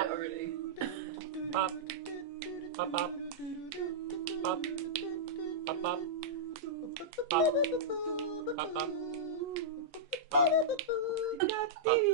it already. Pop. Pop, pop. Pop. Pop, pop. Pop. Pop, pop. Pop. Pop.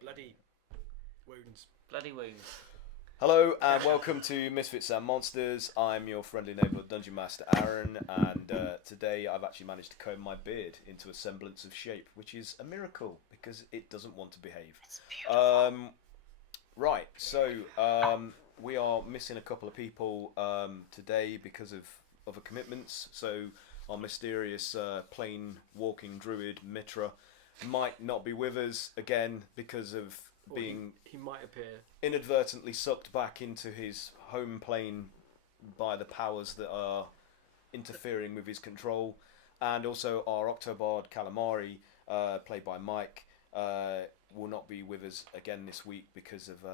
Bloody wounds. Bloody wounds. Hello and welcome to Misfits and Monsters. I'm your friendly neighbourhood Dungeon Master Aaron, and today I've actually managed to comb my beard into a semblance of shape, which is a miracle because it doesn't want to behave. Right, so we are missing a couple of people today because of other commitments. So our mysterious plane walking druid Mitra might not be with us again because of being he might appear inadvertently sucked back into his home plane by the powers that are interfering with his control, and also our Octobard Calamari, played by Mike, will not be with us again this week because of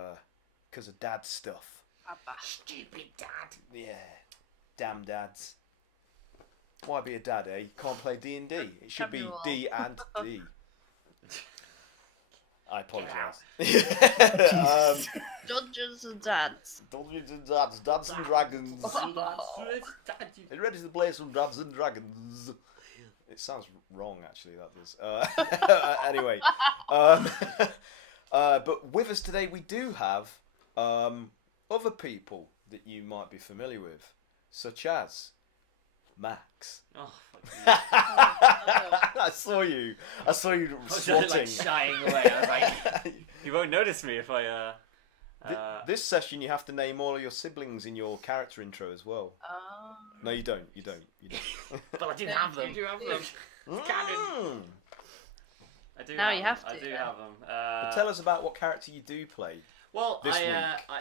dad stuff. Papa. Stupid dad. Yeah, damn dads. Why be a dad, eh? You can't play D&D. It should be D and D. I apologise. Dungeons and Dads. Dungeons and Dads, Dads and Dragons. Are you ready to play some Dads and Dragons? It sounds wrong, actually, that does. Anyway. But with us today, we do have other people that you might be familiar with, such as Max. Oh, I saw you swatting. like shying away. I was like, you won't notice me if I. This session, you have to name all of your siblings in your character intro as well. No, you don't. You don't. But I do have them. You do have them. Mm. I do. Now have you them. have to, I do yeah. have them. But tell us about what character you do play. Well, this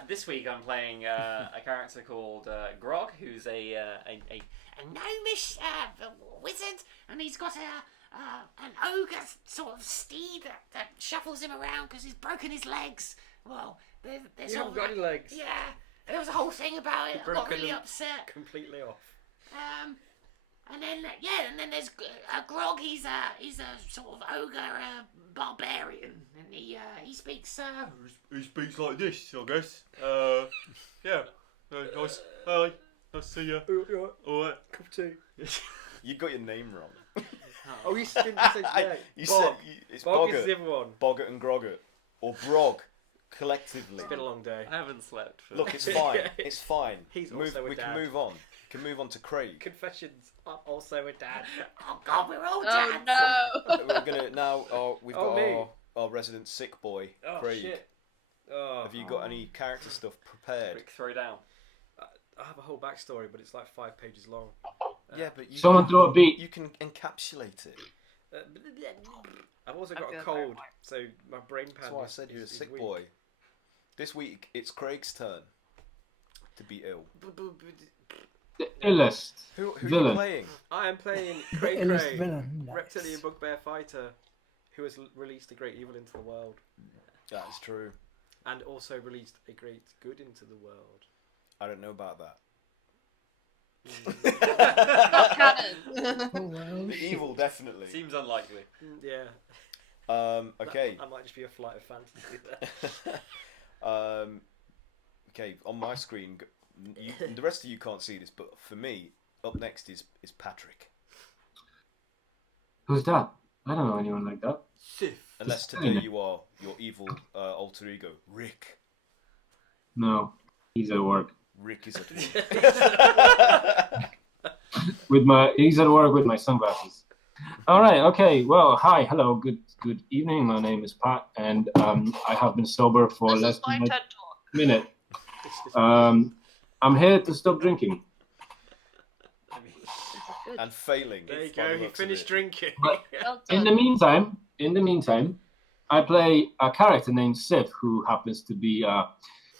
this week I'm playing a character called Grog, who's a gnomish wizard, and he's got an ogre sort of steed that shuffles him around because he's broken his legs. Well, there's You all haven't got any legs. Yeah, there was a whole thing about it. I got really upset. Completely off. And then there's Grog. He's a sort of ogre barbarian, and he speaks. He speaks like this, I guess. Yeah. Nice. Hi. Nice to see you. Alright. Cup of tea. You got your name wrong. Oh, you didn't say yeah. You Bog. said it's Bog is Boggart. the other one. Boggart and Groggart, or Brog, collectively. It's been a long day. I haven't slept. For Look, it's fine. It's fine. He's also a we dad. can move on. We can move on to Craig. Confessions. I'm also a dad. Oh God, we're all Oh dads. no! We're gonna now. We've got me. our resident sick boy, Oh Craig. shit. Oh. Have you got any character stuff prepared? Quick throw down. I have a whole backstory, but it's like 5 pages long. Yeah, but you Someone throw a beat. You can encapsulate it. I've also I got a feel cold, so my brain pan. That's why I said you're a is sick weak. boy. This week it's Craig's turn to be ill. The illest Who are you villain. playing? I am playing Cray Illest Cray, villain. Nice. reptilian bugbear fighter, who has released a great evil into the world, That is true. and also released a great good into the world. I don't know about that. Not canon. Oh well. The evil, definitely. Seems unlikely. Yeah. Okay. That might just be a flight of fantasy there. Okay, on my screen, the rest of you can't see this, but for me, up next is Patrick. Who's that? I don't know anyone like that. Sith. Unless today you are your evil alter ego, Rick. No, he's at work. Rick is at He's at work with my sunglasses. All right. Okay. Well, hi, hello, good evening. My name is Pat, and I have been sober for This less is my than TED a talk. minute. I'm here to stop drinking. Good. and failing. There you by the go. He looks of finished it. drinking. But Well In done. the meantime, I play a character named Sith, who happens to be a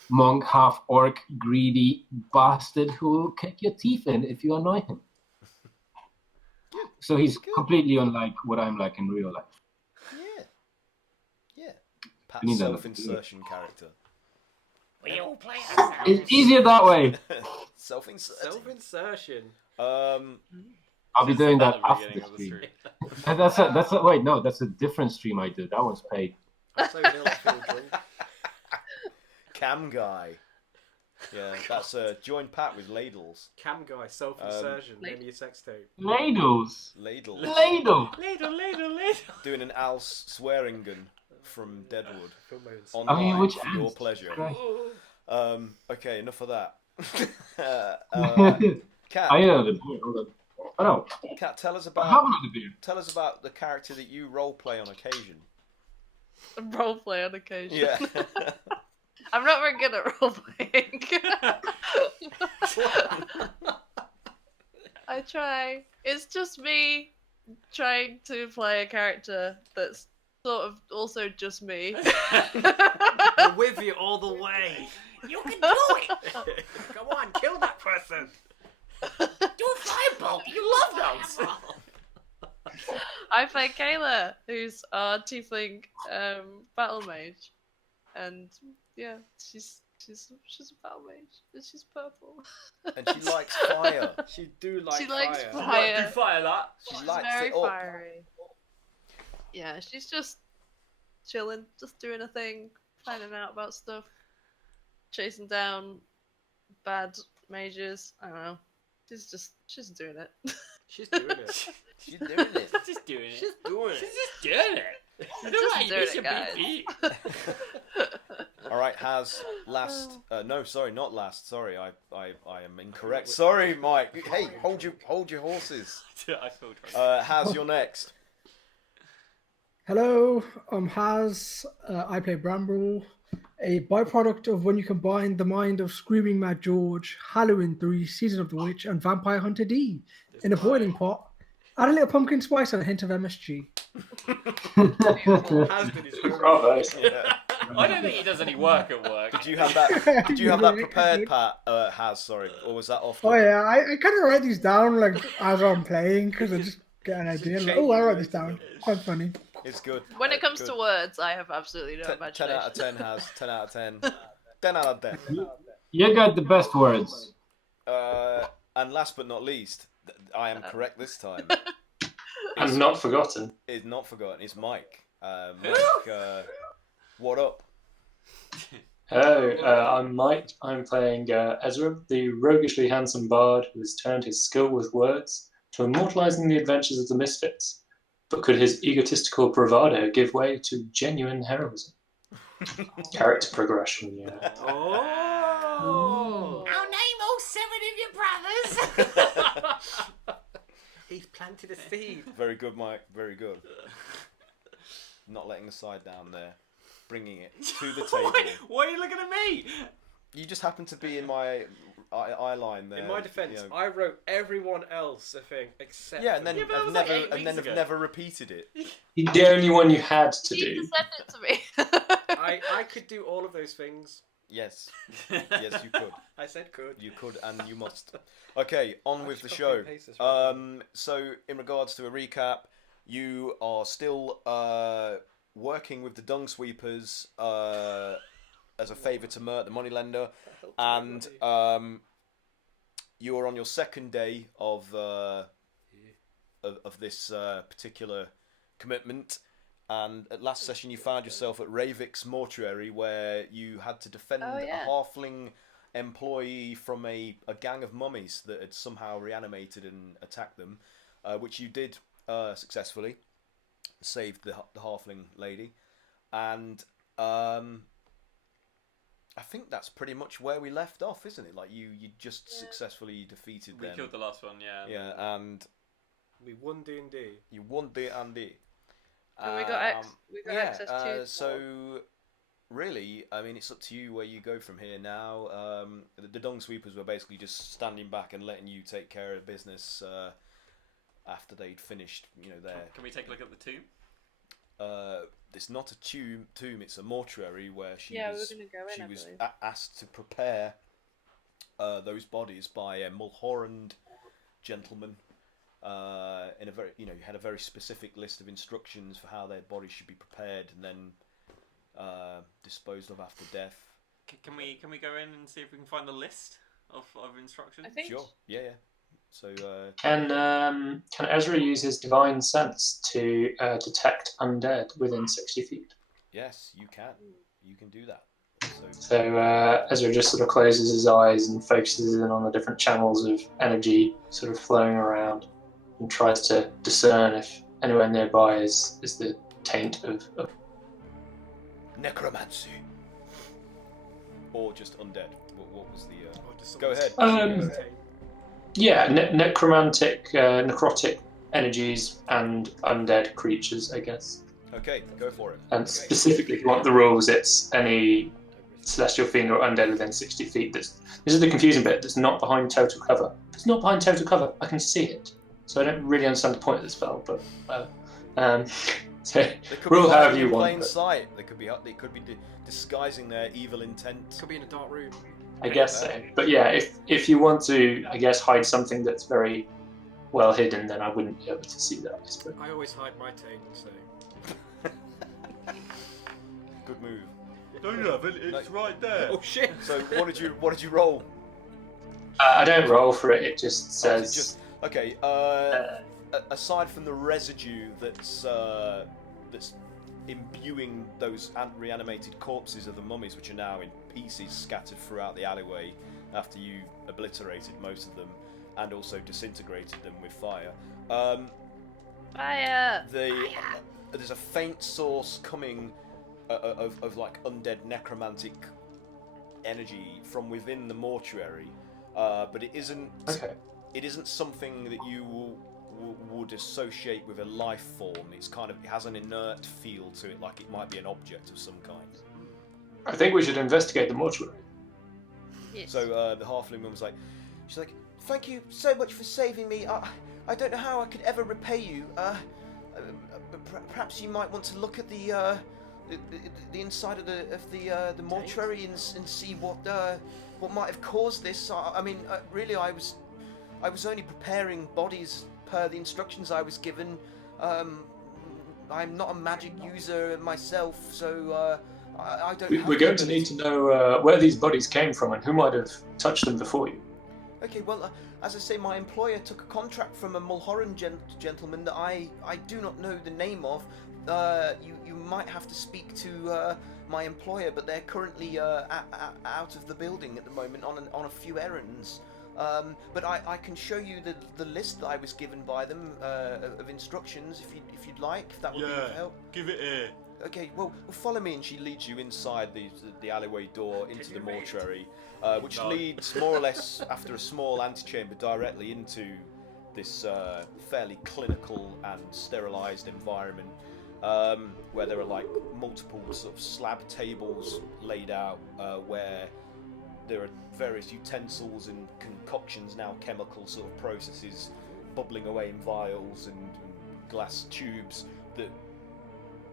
monk, half orc, greedy bastard who will kick your teeth in if you annoy him. So he's completely unlike what I'm like in real life. Yeah. You Pat's need that. self-insertion character. We all play ourselves. It's easier that way. Self-insertion. Self-insertion. I'll be Just doing at that the after beginning the of the stream. stream. That's a wait, no, that's a different stream I did. That one's paid. I'm so ill, I feel drunk. Cam guy. Yeah, that's join Pat with ladles. Cam guy, self-insertion. Name of your sex tape. Ladles. Ladles. Ladle. Ladle. Doing an Al Swearingen from Deadwood. Film my own On I mean, which for your ends? pleasure. Christ. Okay, enough of that. I Kat, know the beer. Hold on. Oh no, Kat, tell us I have about another beer. the character that you roleplay on occasion. Roleplay on occasion. Yeah. I'm not very good at roleplaying. I try. It's just me trying to play a character that's sort of also just me. We're with you all the way. You can do it. Come on, kill that person. Do a firebolt. You love those. I play Kayla, who's our tiefling battle mage, and yeah, she's a battle mage, and she's purple. And she likes fire. She do like She likes fire. fire. Do fire that. She She's lights very it up. fiery. Yeah, she's just chilling, just doing a thing, finding out about stuff, chasing down bad mages. I don't know. She's doing it. She's doing it. She's doing it. Just doing it. She's doing She's it. just doing it. I don't just like doing this, it, you guys. BP. All right, has last? No, sorry, not last. Sorry, I am incorrect. Sorry, Mike. Hey, hold your horses. I feel drunk. Has you're next. Hello, I'm Haz. I play Bramble, a byproduct of when you combine the mind of Screaming Mad George, Halloween 3, Season of the Witch, and Vampire Hunter D in a boiling pot. Add a little pumpkin spice and a hint of MSG. Hasbin is Bravo. Yeah. I don't think he does any work at work. Did you have that? Did you have that prepared, Pat? Has sorry, or was that off? Oh yeah, I kind of write these down like as I'm playing because I just get an idea. Like, oh, I write this down. Quite funny. It's good. When it comes Good. to words, I have absolutely no 10 imagination. out of 10 has 10 out of 10. 10 out of 10. You got the best words. And last but not least, I am correct this time. I'm not forgotten. It's not forgotten. It's Mike. Mike, what up? Hello, I'm Mike. I'm playing Ezra, the roguishly handsome bard who has turned his skill with words to immortalizing the adventures of the Misfits. But could his egotistical bravado give way to genuine heroism? Character progression, yeah. Oh! I'll name all 7 of your brothers. He's planted a seed. Very good, Mike. Very good. Not letting the side down there. Bringing it to the table. Why are you looking at me? You just happen to be in my eye line there. In my defense, you know. I wrote everyone else a thing except Yeah, and then for Yeah, but that I've was like never 8 and then weeks I've ago. never repeated it. The only one you had to You need do. to send it to me. I could do all of those things. Yes. Yes, you could. I said could. You could and you must. Okay, on I with the should show. copy and paste this right now. So in regards to a recap, you are still working with the dung sweepers as a favour to Mert, the moneylender, and you are on your second day of this particular commitment, and at last session you found yourself at Ravik's mortuary, where you had to defend Oh, a yeah. halfling employee from a gang of mummies that had somehow reanimated and attacked them, which you did successfully. Saved the halfling lady, and I think that's pretty much where we left off, isn't it? Like you just successfully defeated We them. killed the last one, yeah. Yeah, and We won D&D. you won D&D. And we got access to. So really, I mean, it's up to you where you go from here now. The Dung Sweepers were basically just standing back and letting you take care of business after they'd finished, their... Can we take a look at the tomb? It's not a tomb, it's a mortuary where she Yeah, was, we were gonna go in, she I was believe. asked to prepare those bodies by a Mulhorand gentleman. In a very, you had a very specific list of instructions for how their bodies should be prepared and then disposed of after death. Can we go in and see if we can find the list of instructions? I think. Sure. Yeah. So Can Ezra use his divine sense to detect undead within 60 feet? yes, you can. You can do that. So Ezra just sort of closes his eyes and focuses in on the different channels of energy sort of flowing around, and tries to discern if anywhere nearby is the taint of necromancy, or just undead. What was the? Or just Go ahead. necrotic energies and undead creatures, I guess. Okay, go for it. And specifically, if you want the rules, it's any celestial fiend or undead within 60 feet. This is the confusing bit. That's not behind total cover. It's not behind total cover. I can see it, so I don't really understand the point of the spell. But so They could rule be however hiding you in want. plain But sight. They could be disguising their evil intent. Could be in a dark room. I guess so. But yeah, if you want to, I guess, hide something that's very well hidden, then I wouldn't be able to see that. I suppose. I always hide my taint, so... Good move. Don't you have it? It's right there. Oh shit! So what did you roll? I don't roll for it. It just Oh, is says. it just okay. Aside from the residue that's imbuing those reanimated corpses of the mummies, which are now in pieces scattered throughout the alleyway after you obliterated most of them and also disintegrated them with fire. Fire! There's a faint source coming of like undead necromantic energy from within the mortuary, but it isn't. Okay. It isn't something that you would associate with a life form. It has an inert feel to it, like it might be an object of some kind. I think we should investigate the mortuary. Yes. So the halfling woman was like, she's like, "Thank you so much for saving me. I don't know how I could ever repay you. Perhaps you might want to look at the inside of the mortuary and see what might have caused this. I mean, really, I was only preparing bodies per the instructions I was given. I'm not a magic user myself, so I don't. We're going to need to know where these bodies came from and who might have touched them before you. Okay, well, as I say, my employer took a contract from a Mulhorand gentleman that I do not know the name of. You might have to speak to my employer, but they're currently out of the building at the moment on a few errands. But I can show you the list that I was given by them of instructions if you'd like, if that would be of help. Give it here. Okay, well, follow me, and she leads you inside the alleyway door into the mortuary, which No. leads more or less after a small antechamber directly into this fairly clinical and sterilised environment, where there are like multiple sort of slab tables laid out, where there are various utensils and concoctions, now chemical sort of processes, bubbling away in vials and glass tubes that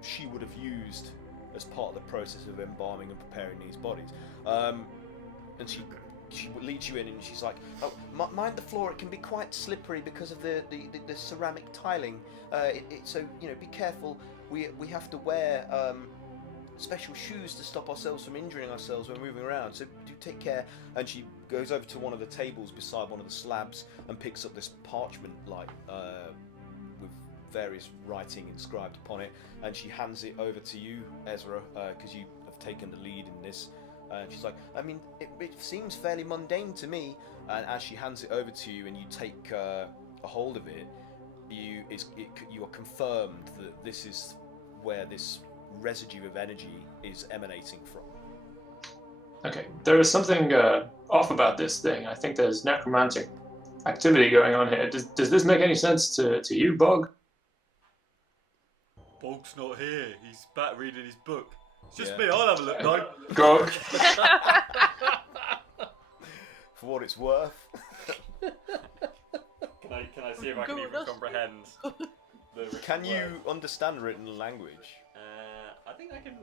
she would have used as part of the process of embalming and preparing these bodies. And she leads you in, and she's like, "Oh, mind the floor. It can be quite slippery because of the ceramic tiling. So be careful. We have to wear special shoes to stop ourselves from injuring ourselves when moving around. So do take care." And she goes over to one of the tables beside one of the slabs and picks up this parchment, like with various writing inscribed upon it, and she hands it over to you, Ezra, because you have taken the lead in this. And she's like, I mean, it seems fairly mundane to me. And as she hands it over to you and you take a hold of it, you are confirmed that this is where this residue of energy is emanating from. Okay, there is something off about this thing. I think there's necromantic activity going on here. Does this make any sense to you, Bog? Bog's not here. He's back reading his book. It's just Yeah. me. I'll have a look now. Go. For what it's worth. Can I see if I can even comprehend the written Can you word? understand written language? I think I can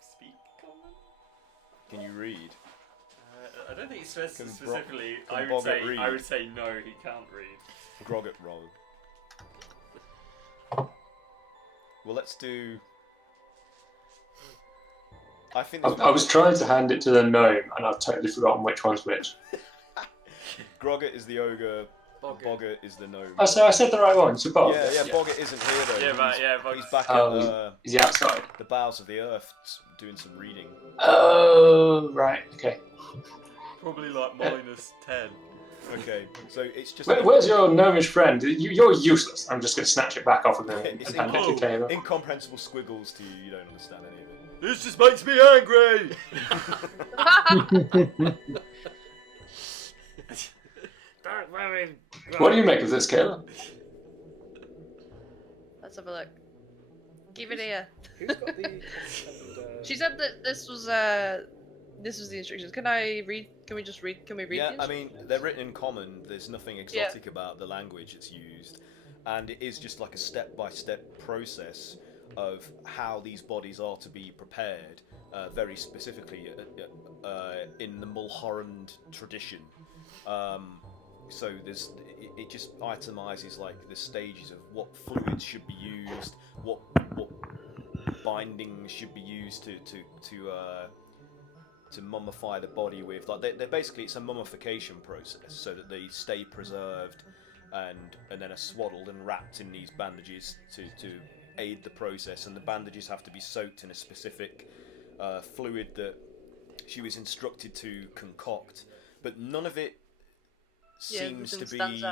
speak common. Can you read? I don't think it says Can specifically. can I would Boggart read? say no. He can't read. Grogget roll. Well, let's do. I think. I was trying to hand it to the gnome, and I've totally forgotten which one's which. Grogget is the ogre. Boggart. Boggart is the gnome. Oh, so I said the right one. So Bog. Yeah, Boggart isn't here though. But He's back Oh, at is he outside? the bowels of the earth doing some reading. Oh, right. Okay. Probably like minus 10. Okay, so it's just. Where's your gnomish friend? You're useless. I'm just going to snatch it back off of him It's and hand it to Kayla. incomprehensible squiggles to you. You don't understand any of it. This just makes me angry. Don't worry. What do you make of this, Kayla? Let's have a look. Give it here. Who's got the? She said that this was the instructions. Can I read? Can we just read? Can we read? Yeah, the I mean, they're written in common. There's nothing exotic about the language that's used, and it is just like a step-by-step process of how these bodies are to be prepared, very specifically in the Mulhorand tradition. So it just itemizes like the stages of what fluids should be used, what bindings should be used to mummify the body with. Like they're basically, it's a mummification process so that they stay preserved and then are swaddled and wrapped in these bandages to aid the process, and the bandages have to be soaked in a specific fluid that she was instructed to concoct, but none of it seems to be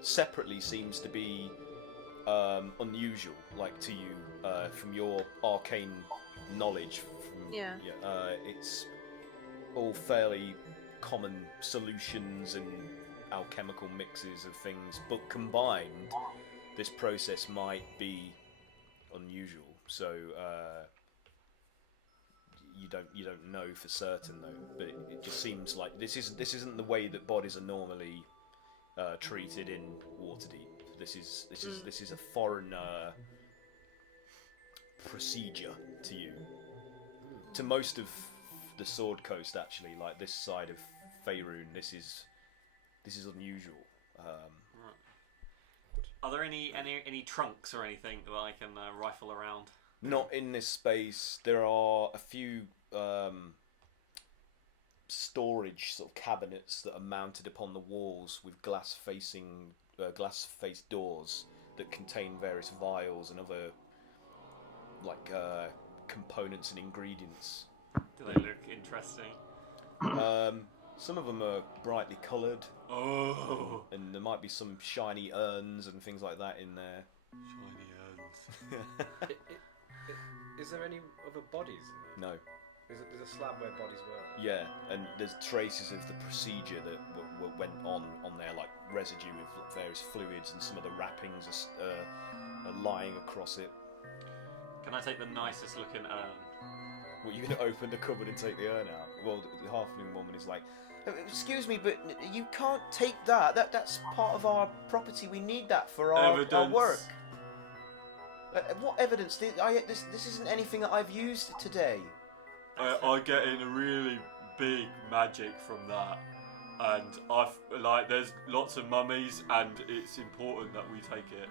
separately seems to be unusual, like to you from your arcane knowledge. It's all fairly common solutions and alchemical mixes of things, but combined, this process might be unusual. So you don't know for certain though, but it just seems like this isn't the way that bodies are normally treated in Waterdeep. This is a foreign procedure to you. To most of the Sword Coast, actually, like this side of Faerun, this is unusual. Are there any trunks or anything that I can rifle around? Not in this space. There are a few storage sort of cabinets that are mounted upon the walls with glass-faced doors that contain various vials and other like components and ingredients. Do they look interesting? Some of them are brightly coloured. Oh. And there might be some shiny urns and things like that in there. Shiny urns. Is there any other bodies in there? No. There's a slab where bodies were. Yeah, and there's traces of the procedure that went on there, like residue of various fluids, and some of the wrappings are lying across it. Can I take the nicest looking urn? Well, you're going to open the cupboard and take the urn out? Well, the halfling woman is like, excuse me, but you can't take that. That's part of our property. We need that for our work. What evidence? This isn't anything that I've used today. I get in a really big magic from that, and there's lots of mummies, and it's important that we take it.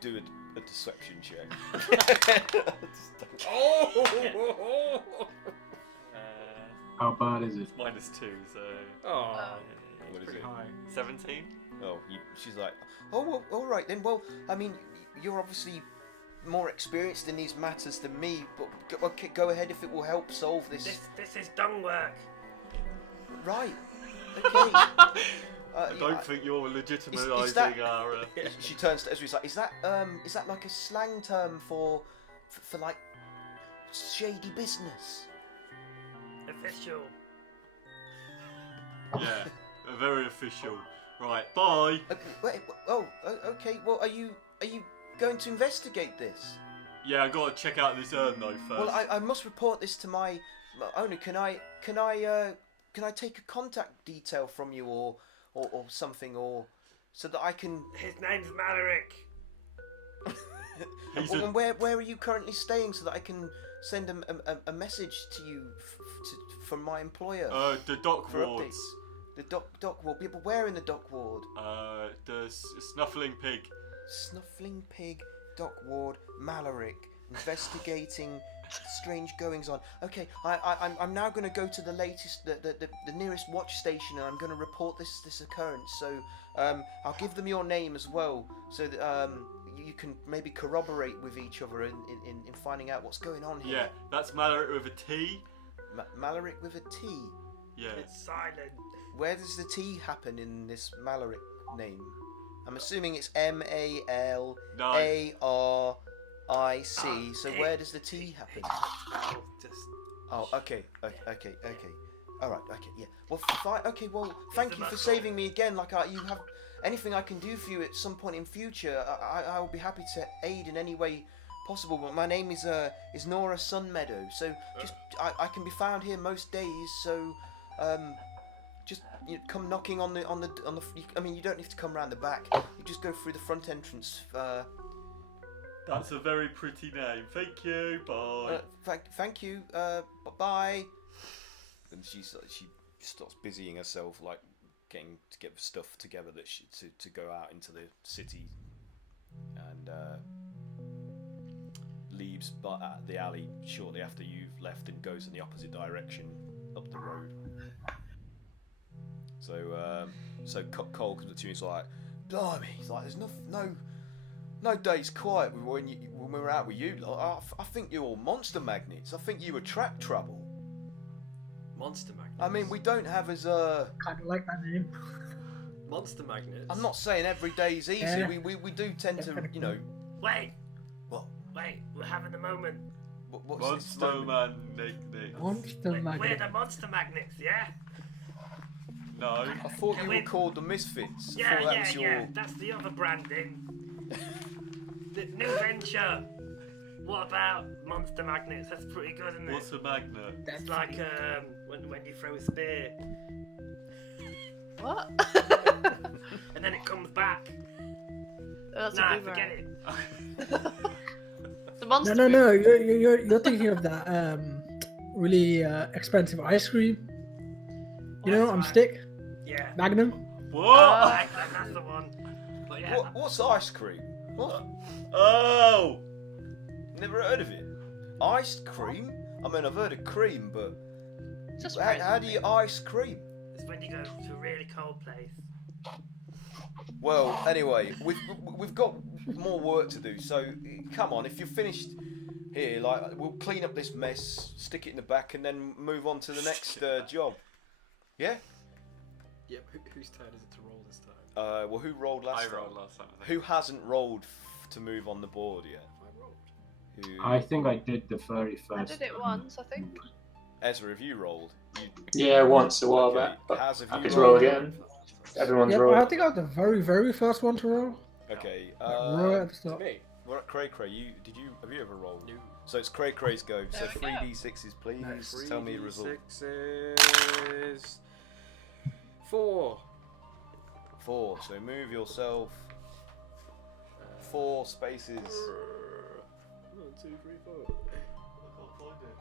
Do a deception check. How bad is it? It's -2, so. Oh. What is Pretty it? high. 17. Oh, she's like, oh, well, all right then. Well, I mean, you're obviously more experienced in these matters than me, but okay, go ahead if it will help solve this. This is dung work. Right. Okay. I don't think you're legitimising is that- our. She turns to Ezra. He's like, is that like a slang term for like shady business? Official. Yeah, very official. Right, bye. Okay. Well, are you going to investigate this? Yeah, I gotta check out this urn though first. Well, I must report this to my owner. Can I take a contact detail from you or something, or so that I can? His name's Mallory. And where are you currently staying, so that I can send a message to you from my employer? The dock for wards. updates? The dock ward. Yeah, but where in the dock ward? The snuffling pig. Snuffling pig, dock ward, Malaric, investigating strange goings on. Okay, I'm now going to go to the latest, the nearest watch station, and I'm going to report this occurrence. So I'll give them your name as well, so that you can maybe corroborate with each other in finding out what's going on here. Yeah, that's Mallory with a T. Malaric with a T. Yeah. It's silent. Where does the T happen in this Malaric name? I'm assuming it's M-A-L-A-R-I-C. So where does the T happen? Oh, okay. All right. Okay. Yeah. Well, okay. Well, thank you for saving me again. Like, you have anything I can do for you at some point in future, I will be happy to aid in any way possible. But my name is Nora Sunmeadow. So just I can be found here most days. So just come knocking on the. I mean, you don't have to come round the back. You just go through the front entrance. That's a very pretty name. Thank you. Bye. Thank you. Bye. And she starts busying herself, like getting to get stuff together that to go out into the city, and leaves the alley shortly after you've left and goes in the opposite direction up the road. So Cole comes up to you and he's like, blimey, he's like, there's no days quiet when we were out with you. I think you're all monster magnets. I think you attract trouble. Monster magnets. I mean, we don't have as Kind of like that name. Monster magnets. I'm not saying every day's easy. Yeah. We do tend to, Wait. What? Wait, we're having a moment. What's this Monster moment? Magnet. Monster We're magnet. the monster magnets, yeah? No. I thought you were called the Misfits. I Yeah, thought that was your... That's the other branding. The new venture. What about monster magnets? That's pretty good, isn't it? What's a magnet? It's like when you throw a spear What? and then it comes back. That's Nah, a boomerang. forget it. The monster. No. You're thinking of that really expensive ice cream. You know, on stick, Yeah. Magnum. What? That's the one. But yeah. What's ice cream? What? Oh! Never heard of it. Iced cream? I mean, I've heard of cream, but Just how do you ice cream? It's when you go to a really cold place. Well, anyway, we've got more work to do. So come on, if you're finished here, like we'll clean up this mess, stick it in the back, and then move on to the next job. Yeah. Yeah, whose turn is it to roll this time? Well, who rolled last I time? rolled last time. Who hasn't rolled to move on the board yet? I rolled. Who? I think I did the very I first. did it once, I think. Ezra, have you rolled? Yeah, once a while Okay. back, but Has have I you could rolled? roll again. Everyone's Yep, rolled. I think I was the very, very first one to roll. Okay. Right at the To start. me. Well, Cray, have you ever rolled? No. So it's Cray's go. So There we go. 3d6s, please. Tell me a result. 3d6 is 4. 4. So move yourself 4 spaces. 1, 2, 3, 4. I can't find it.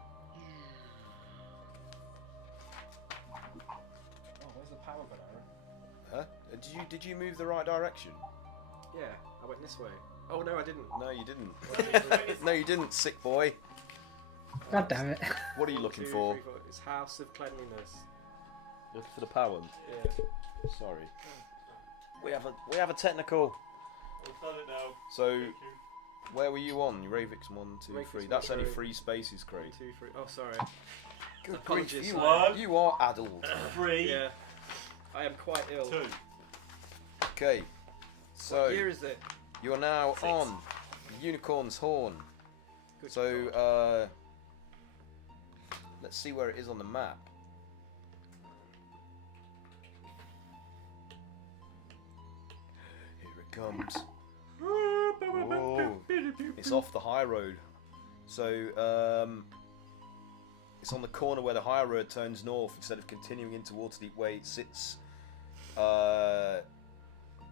Oh, where's the power banner? Huh? Did you move the right direction? Yeah, I went this way. Oh no, I didn't. No, you didn't. No, you didn't, sick boy. God damn it. What are you looking for? 3, 4. It's House of Cleanliness. Looking for the power. Yeah. Sorry. We have a technical. I've done it now. So, Thank you. where were you on? Ravix 1, 2, Ravix 3. 1, That's only 3. 3 spaces, Craig. 2, 3. Oh, sorry. Good Apologies. grief, One. you are adult. 3, Yeah. I am quite ill. 2. Okay. So, What year is it? you are now 6. on Unicorn's Horn. Good So, God. let's see where it is on the map. Here it comes. Whoa. It's off the high road. So, it's on the corner where the high road turns north instead of continuing into Waterdeep Way. It sits.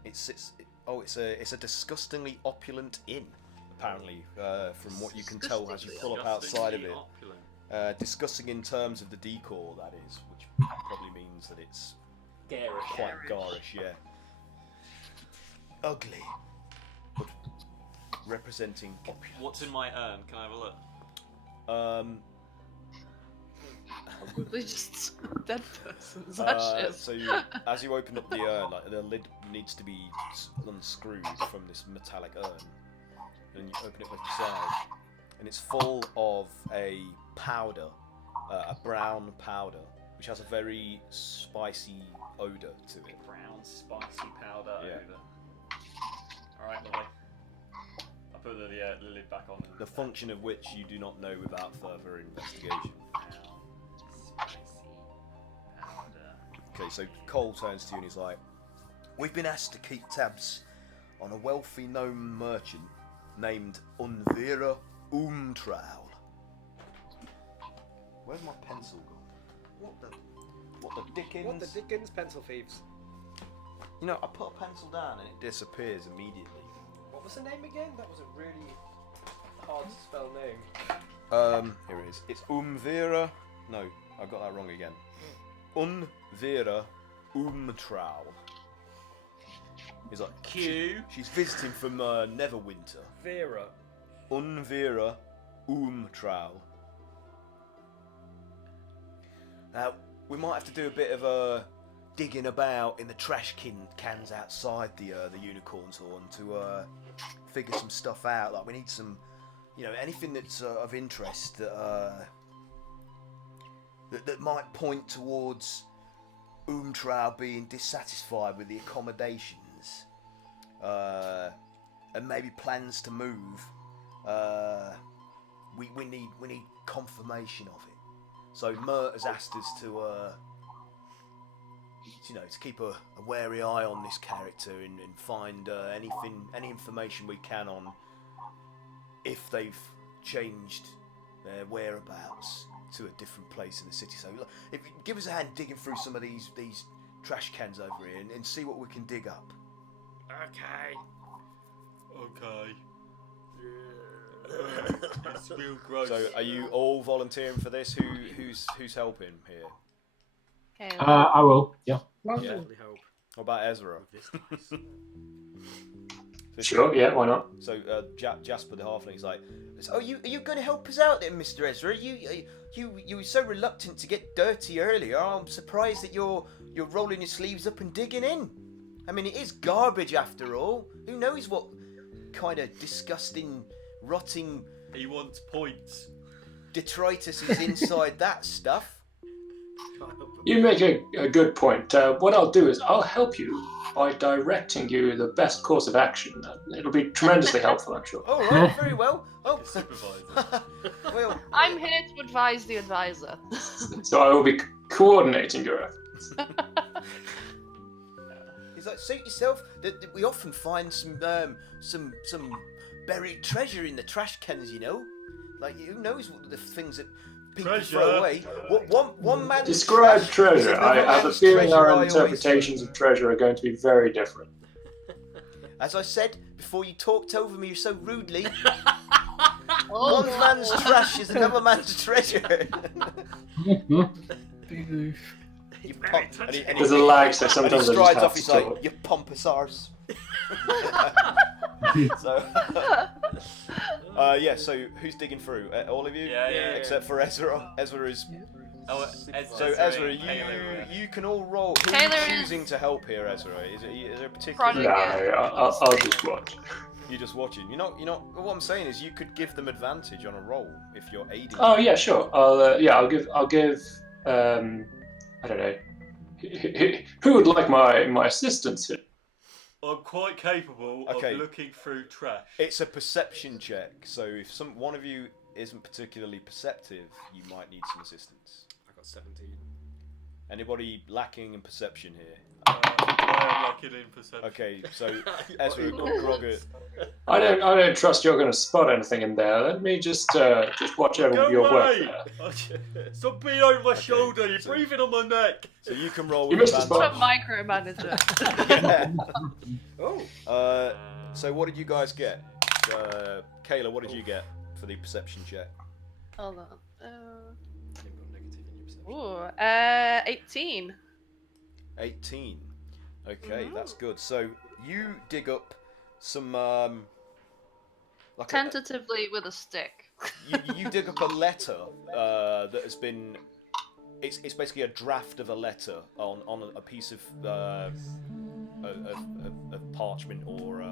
It's a disgustingly opulent inn, apparently, from what you can tell as you pull up outside of it. Disgusting in terms of the decor, that is, which probably means that it's Garish. quite garish, yeah. Ugly, but representing opulence. What's in my urn? Can I have a look? They just dead person's ashes. So as you open up the urn, like the lid needs to be unscrewed from this metallic urn, and you open it with the side, and it's full of a powder, a brown powder, which has a very spicy odor to it. Brown spicy powder Yeah. over. Alright, lovely. I put the lid back on. The function of which you do not know without further investigation. Brown spicy powder. Okay, so Cole turns to you and he's like, "We've been asked to keep tabs on a wealthy gnome merchant named Unvira Umtraul." Where's my pencil gone? What the dickens? What the Dickens? Pencil thieves. You know, I put a pencil down and it disappears immediately. What was the name again? That was a really hard to spell name. Here it is. It's Umvira. No, I got that wrong again. Unvira Umtraul. He's like, Q. she's visiting from Neverwinter. Vera. Unvira Umtraul. Now, we might have to do a bit of digging about in the trash cans outside the Unicorn's Horn to figure some stuff out. Like, we need some, anything that's of interest that might point towards Umtraul being dissatisfied with the accommodations, and maybe plans to move. We need confirmation of it. So Mert has asked us to keep a wary eye on this character and find any information we can on if they've changed their whereabouts to a different place in the city. So if you give us a hand digging through some of these trash cans over here and see what we can dig up. Okay. It's real gross. So are you all volunteering for this? Who's helping here? Okay. I will. Yeah. Yeah. Definitely hope. What about Ezra? Sure, yeah, why not? So Jasper the halfling's like, "So are you going to help us out then, Mr. Ezra? You were so reluctant to get dirty earlier. I'm surprised that you're rolling your sleeves up and digging in. I mean, it is garbage after all. Who knows what kind of disgusting, rotting He wants points. detritus is inside that stuff." You make a good point. What I'll do is I'll help you by directing you the best course of action. It'll be tremendously helpful, I'm sure. All right, very well. Oh, The supervisor. well, I'm here to advise the advisor. So I will be coordinating your efforts. he's like, "Suit yourself. We often find some buried treasure in the trash cans, Like, who knows what the things that people Treasure? throw away. One man's Describe trash treasure. is I another have a man's feeling treasure, our I always interpretations say. of treasure are going to be very different. As I said before, you talked over me so rudely. Oh, One man's trash is another man's treasure. Big oof. You Very pump, touching. and There's a lag, so and he sometimes I just strides have off. to He's like, talk. "You pompous arse." So, yeah. So who's digging through? All of you? Yeah. Except for Ezra. Ezra is Oh, So Ezra, you can all roll. Who are you Kayla choosing to help here, Ezra? Is there a particular? Probably No, I'll just watch. You're just watching. You're not. What I'm saying is, you could give them advantage on a roll if you're aiding. Oh yeah, sure. I'll give. I don't know. Who would like my assistance here? I'm quite capable Okay. of looking through trash. It's a perception check. So if one of you isn't particularly perceptive, you might need some assistance. I got 17. Anybody lacking in perception here? I am lacking in perception. Okay, so Ezra, Groggett. I don't trust you're going to spot anything in there. Let me just watch over your work away! there. Stop being over my Okay, shoulder. You're so- breathing on my neck. So you can roll You with missed a spot. advantage. What micromanager? Oh. So what did you guys get? Kayla, what did you get for the perception check? Hold on. You've got negative in your perception. 18. 18. Okay, Mhm. that's good. So you dig up some like Tentatively with a stick. you dig up a letter that has been. It's basically a draft of a letter on a piece of parchment or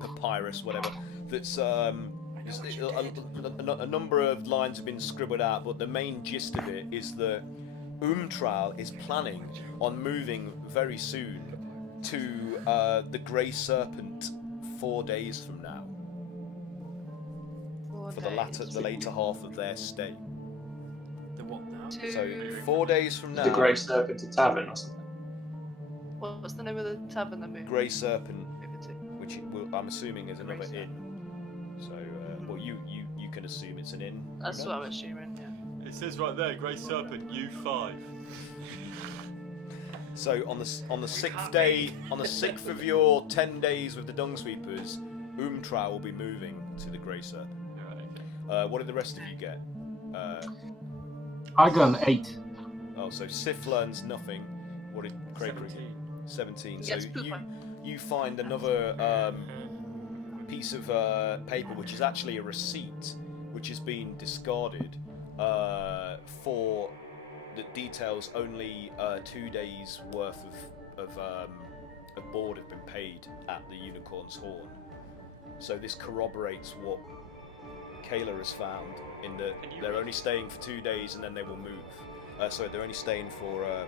papyrus, whatever. That's a number of lines have been scribbled out, but the main gist of it is that Umtral is planning on moving very soon to the Grey Serpent 4 days from now. 4 For days. the later half of their stay. The what now? So 4 days from now. The Grey Serpent Tavern or something. What's the name of the tavern they're moving? Grey Serpent, moving to? which I'm assuming is another Grey inn. So, well, you can assume it's an inn. That's you what know? I'm assuming. Yeah. It says right there, Grey Serpent U5. So on the sixth day, on the 6th of your 10 days with the Dung Sweepers, Umtra will be moving to the Grey Serpent. Right, okay. What did the rest of you get? I got an 8. Oh, so Sif learns nothing. What did Craig read? 17. He So gets poop on. you find another piece of paper, which is actually a receipt, which has been discarded for that details only 2 days worth of board have been paid at the Unicorn's Horn. So this corroborates what Kayla has found in that Can you they're read? only staying for 2 days and then they will move. Sorry, they're only staying for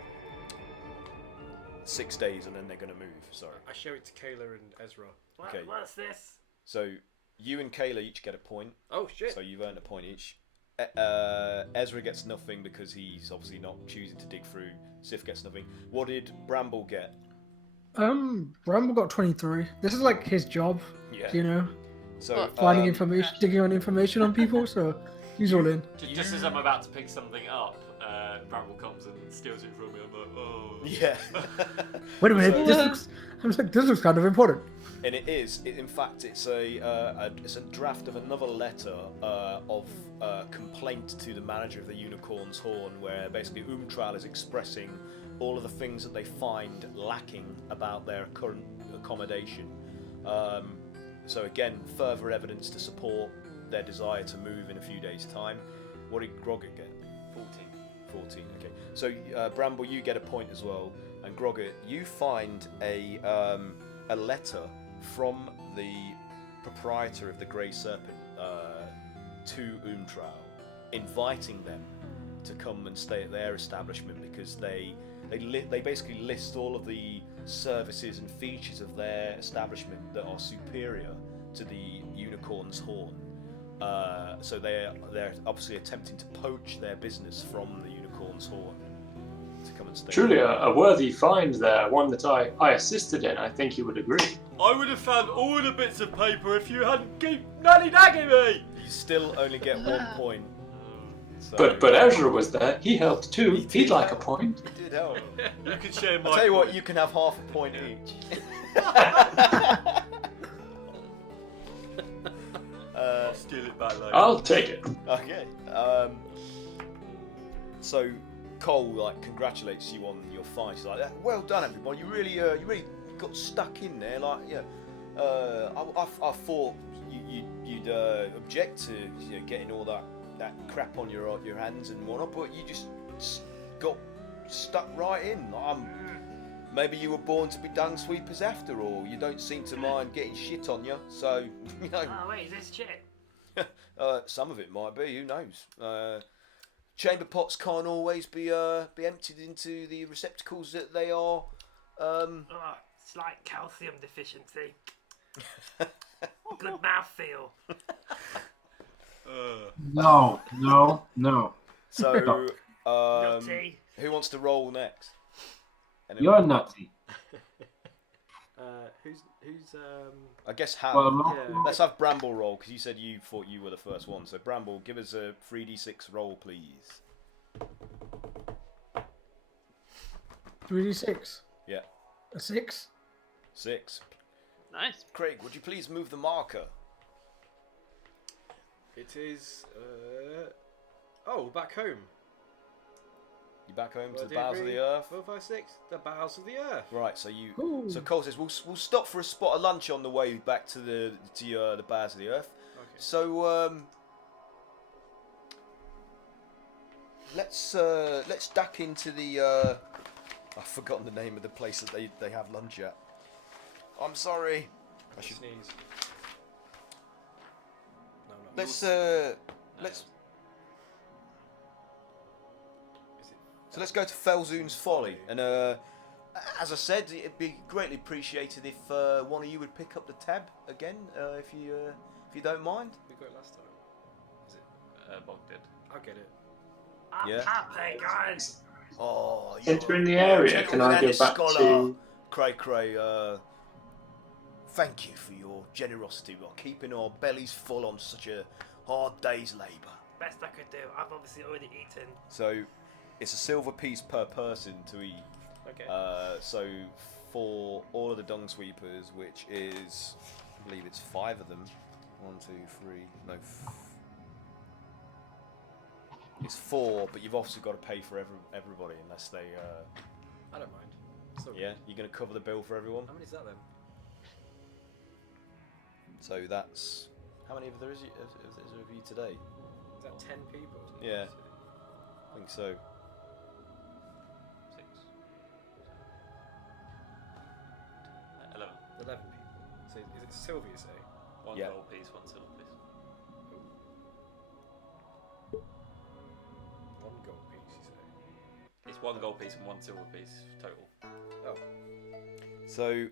6 days and then they're going to move. Sorry. I show it to Kayla and Ezra. Okay. What's this? So you and Kayla each get a point. Oh shit. So you've earned a point each. Ezra gets nothing because he's obviously not choosing to dig through. Sif gets nothing. What did Bramble get? Bramble got 23. This is like his job, Yeah. you know, So finding information, digging on information on people. So he's all in. Just as I'm about to pick something up, Bramble comes and steals it from me. I'm like, oh. Yeah. Wait a minute. So- This looks. I was like, this looks kind of important. And it is. In fact, it's a draft of another letter of complaint to the manager of the Unicorn's Horn, where basically Umtral is expressing all of the things that they find lacking about their current accommodation. So again, further evidence to support their desire to move in a few days' time. What did Groggett get? 14. Okay. So Bramble, you get a point as well, and Groggett, you find a letter from the proprietor of the Grey Serpent to Umtral, inviting them to come and stay at their establishment because they basically list all of the services and features of their establishment that are superior to the Unicorn's Horn. So they're obviously attempting to poach their business from the Unicorn's Horn to come and stay. Truly a worthy find there, one that I assisted in, I think you would agree. I would have found all the bits of paper if you hadn't keep nanny-nagging me! You still only get 1 point. So But Ezra was there, he helped too, He did he'd like a help. point. you did help. You can share my I'll tell you what, point. you can have half a point each. I'll steal it back later. I'll take it. Okay. So Cole congratulates you on your fight. He's like, "Well done, everyone. You really got stuck in there. I thought you'd object to getting all that crap on your hands and whatnot, but you just got stuck right in. Maybe you were born to be dung sweepers after all. You don't seem to mind getting shit on you, so you know. Oh wait, is this shit? Some of it might be. Who knows? Chamber pots can't always be emptied into the receptacles that they are. Slight calcium deficiency. Good mouthfeel. No. So, Nutty. who wants to roll next? Anyone? You're nutty. Who's I guess Hal. Well, Yeah. Let's have Bramble roll because you said you thought you were the first one. So Bramble, give us a 3d6 roll, please. 3d6. Yeah. A 6. 6. Nice. Craig, would you please move the marker? It is. Back home. You back home to the Well, bowels of the earth. 4, 5, 6. The bowels of the earth. Right. So you. Ooh. So Cole says we'll stop for a spot of lunch on the way back to the bowels of the earth. Okay. So let's duck into the. I've forgotten the name of the place that they have lunch at. I'm sorry. I should sneeze. No, let's. So let's go to Felzoon's Folly, and as I said, it'd be greatly appreciated if one of you would pick up the tab again, if you don't mind. We got it last time. Is it? Bog did. I'll get it. Yeah. Hey guys. Oh, Since we're in the area, can I go back to... Cray, thank you for your generosity while keeping our bellies full on such a hard day's labour. Best I could do. I've obviously already eaten. So, it's a silver piece per person to eat. Okay. So, for all of the dung sweepers, which is, I believe it's 5 of them. 1, 2, 3, no. It's 4, but you've obviously got to pay for everybody unless they. I don't mind. So Yeah, you're going to cover the bill for everyone. How many is that then? So that's how many of there is of you today? Is that 10 people? Yeah. I think so. 6. 11. 11 people. So is it silver, you say? 1 Yeah. gold piece, 1 silver piece. 1 gold piece, you say? It's 1 gold piece and 1 silver piece total. Oh. So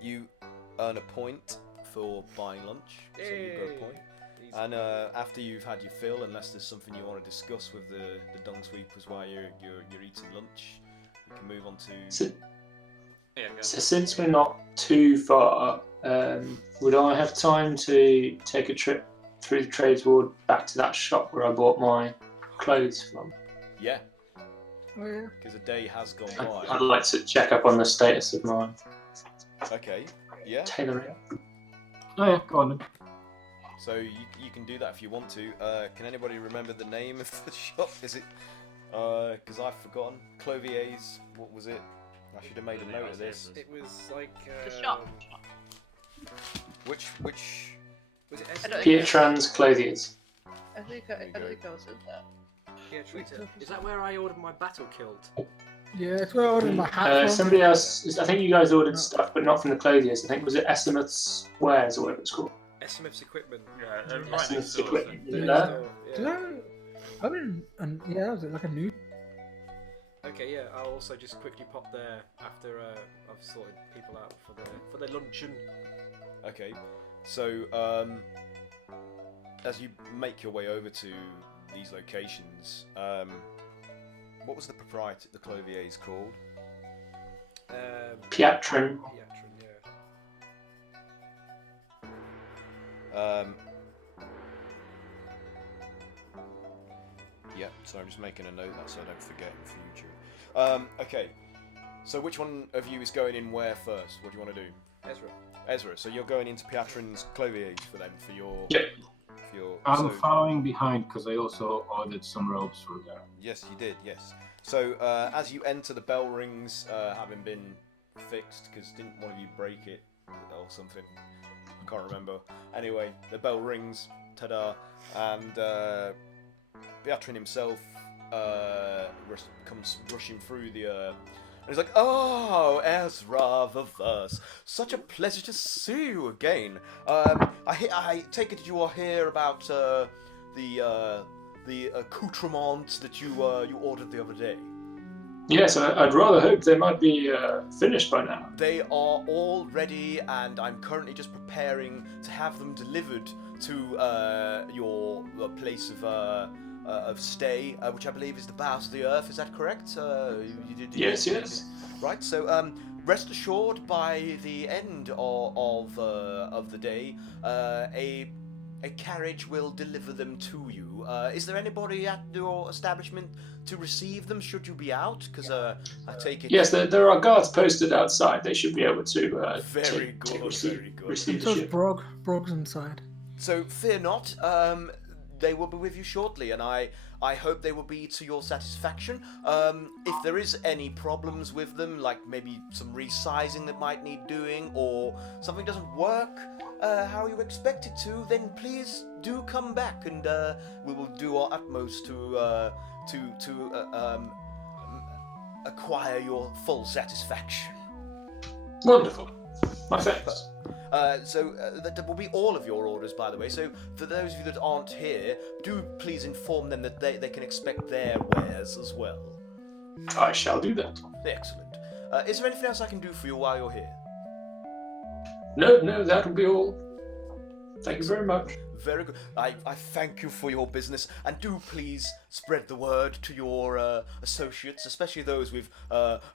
you earn a point for buying lunch. So you've got a point. Easy. And after you've had your fill, unless there's something you want to discuss with the dung sweepers while you're eating lunch, you can move on to. So, Yeah, go. so since we're not too far, would I have time to take a trip through the trades ward back to that shop where I bought my clothes from? Yeah, Oh yeah. because a day has gone I'd by. like to check up on the status of my Okay. Yeah. tailoring. Oh yeah, go on then. So you can do that if you want to. Can anybody remember the name of the shop? Is it? Because I've forgotten. Clovier's. What was it? I should have made a note of this. It was like. The shop. Which? Was it I don't Pietran's Clothiers. I think I was in that. Pietrita. Is that where I ordered my battle kilt? Yeah, it's where I ordered my hat from. Somebody else, I think you guys ordered stuff, but not from the Clothiers. I think was it Estimates Wares or whatever it's called. SMF's equipment. Yeah, right Estimates next door. Equipment. So. Is it Yeah. there? Did I mean, and yeah, was it like a new? Okay, yeah. I'll also just quickly pop there after I've sorted people out for their luncheon. Okay. So as you make your way over to these locations, what was the proprietor, the Clovier's called? Pietran. Pietran, yeah. Yeah, so I'm just making a note of that so I don't forget in the future. Okay, so which one of you is going in where first? What do you want to do? Ezra. Ezra, so you're going into Pietran's Clovier's for them, for your... Yep. For your I'm so, following behind because I also ordered some robes for there. yes, you did, yes. So as you enter, the bell rings, having been fixed, because didn't one of you break it or something? I can't remember. Anyway, the bell rings, ta-da, and Pietran himself comes rushing through the. And he's like, "Oh, Ezra the Verse, such a pleasure to see you again. I take it you are here about the accoutrements that you ordered the other day." Yes, I'd rather hope they might be finished by now. They are all ready, and I'm currently just preparing to have them delivered to your place of stay, which I believe is the bowels of the earth. Is that correct? Yes. Right. So, rest assured, by the end of the day, a carriage will deliver them to you. Is there anybody at your establishment to receive them? Should you be out? Because I take it. Yes, there are guards posted outside. They should be able to Very good. receive the So ship. Brog's inside. So fear not. They will be with you shortly, and I hope they will be to your satisfaction. If there is any problems with them, like maybe some resizing that might need doing, or something doesn't work how you expect it to, then please do come back, and we will do our utmost to acquire your full satisfaction. Wonderful. My thanks. That will be all of your orders, by the way. So for those of you that aren't here, do please inform them that they can expect their wares as well. I shall do that. Excellent. Is there anything else I can do for you while you're here? No, that will be all. Thank you very much. Very good. I thank you for your business, and do please spread the word to your associates, especially those with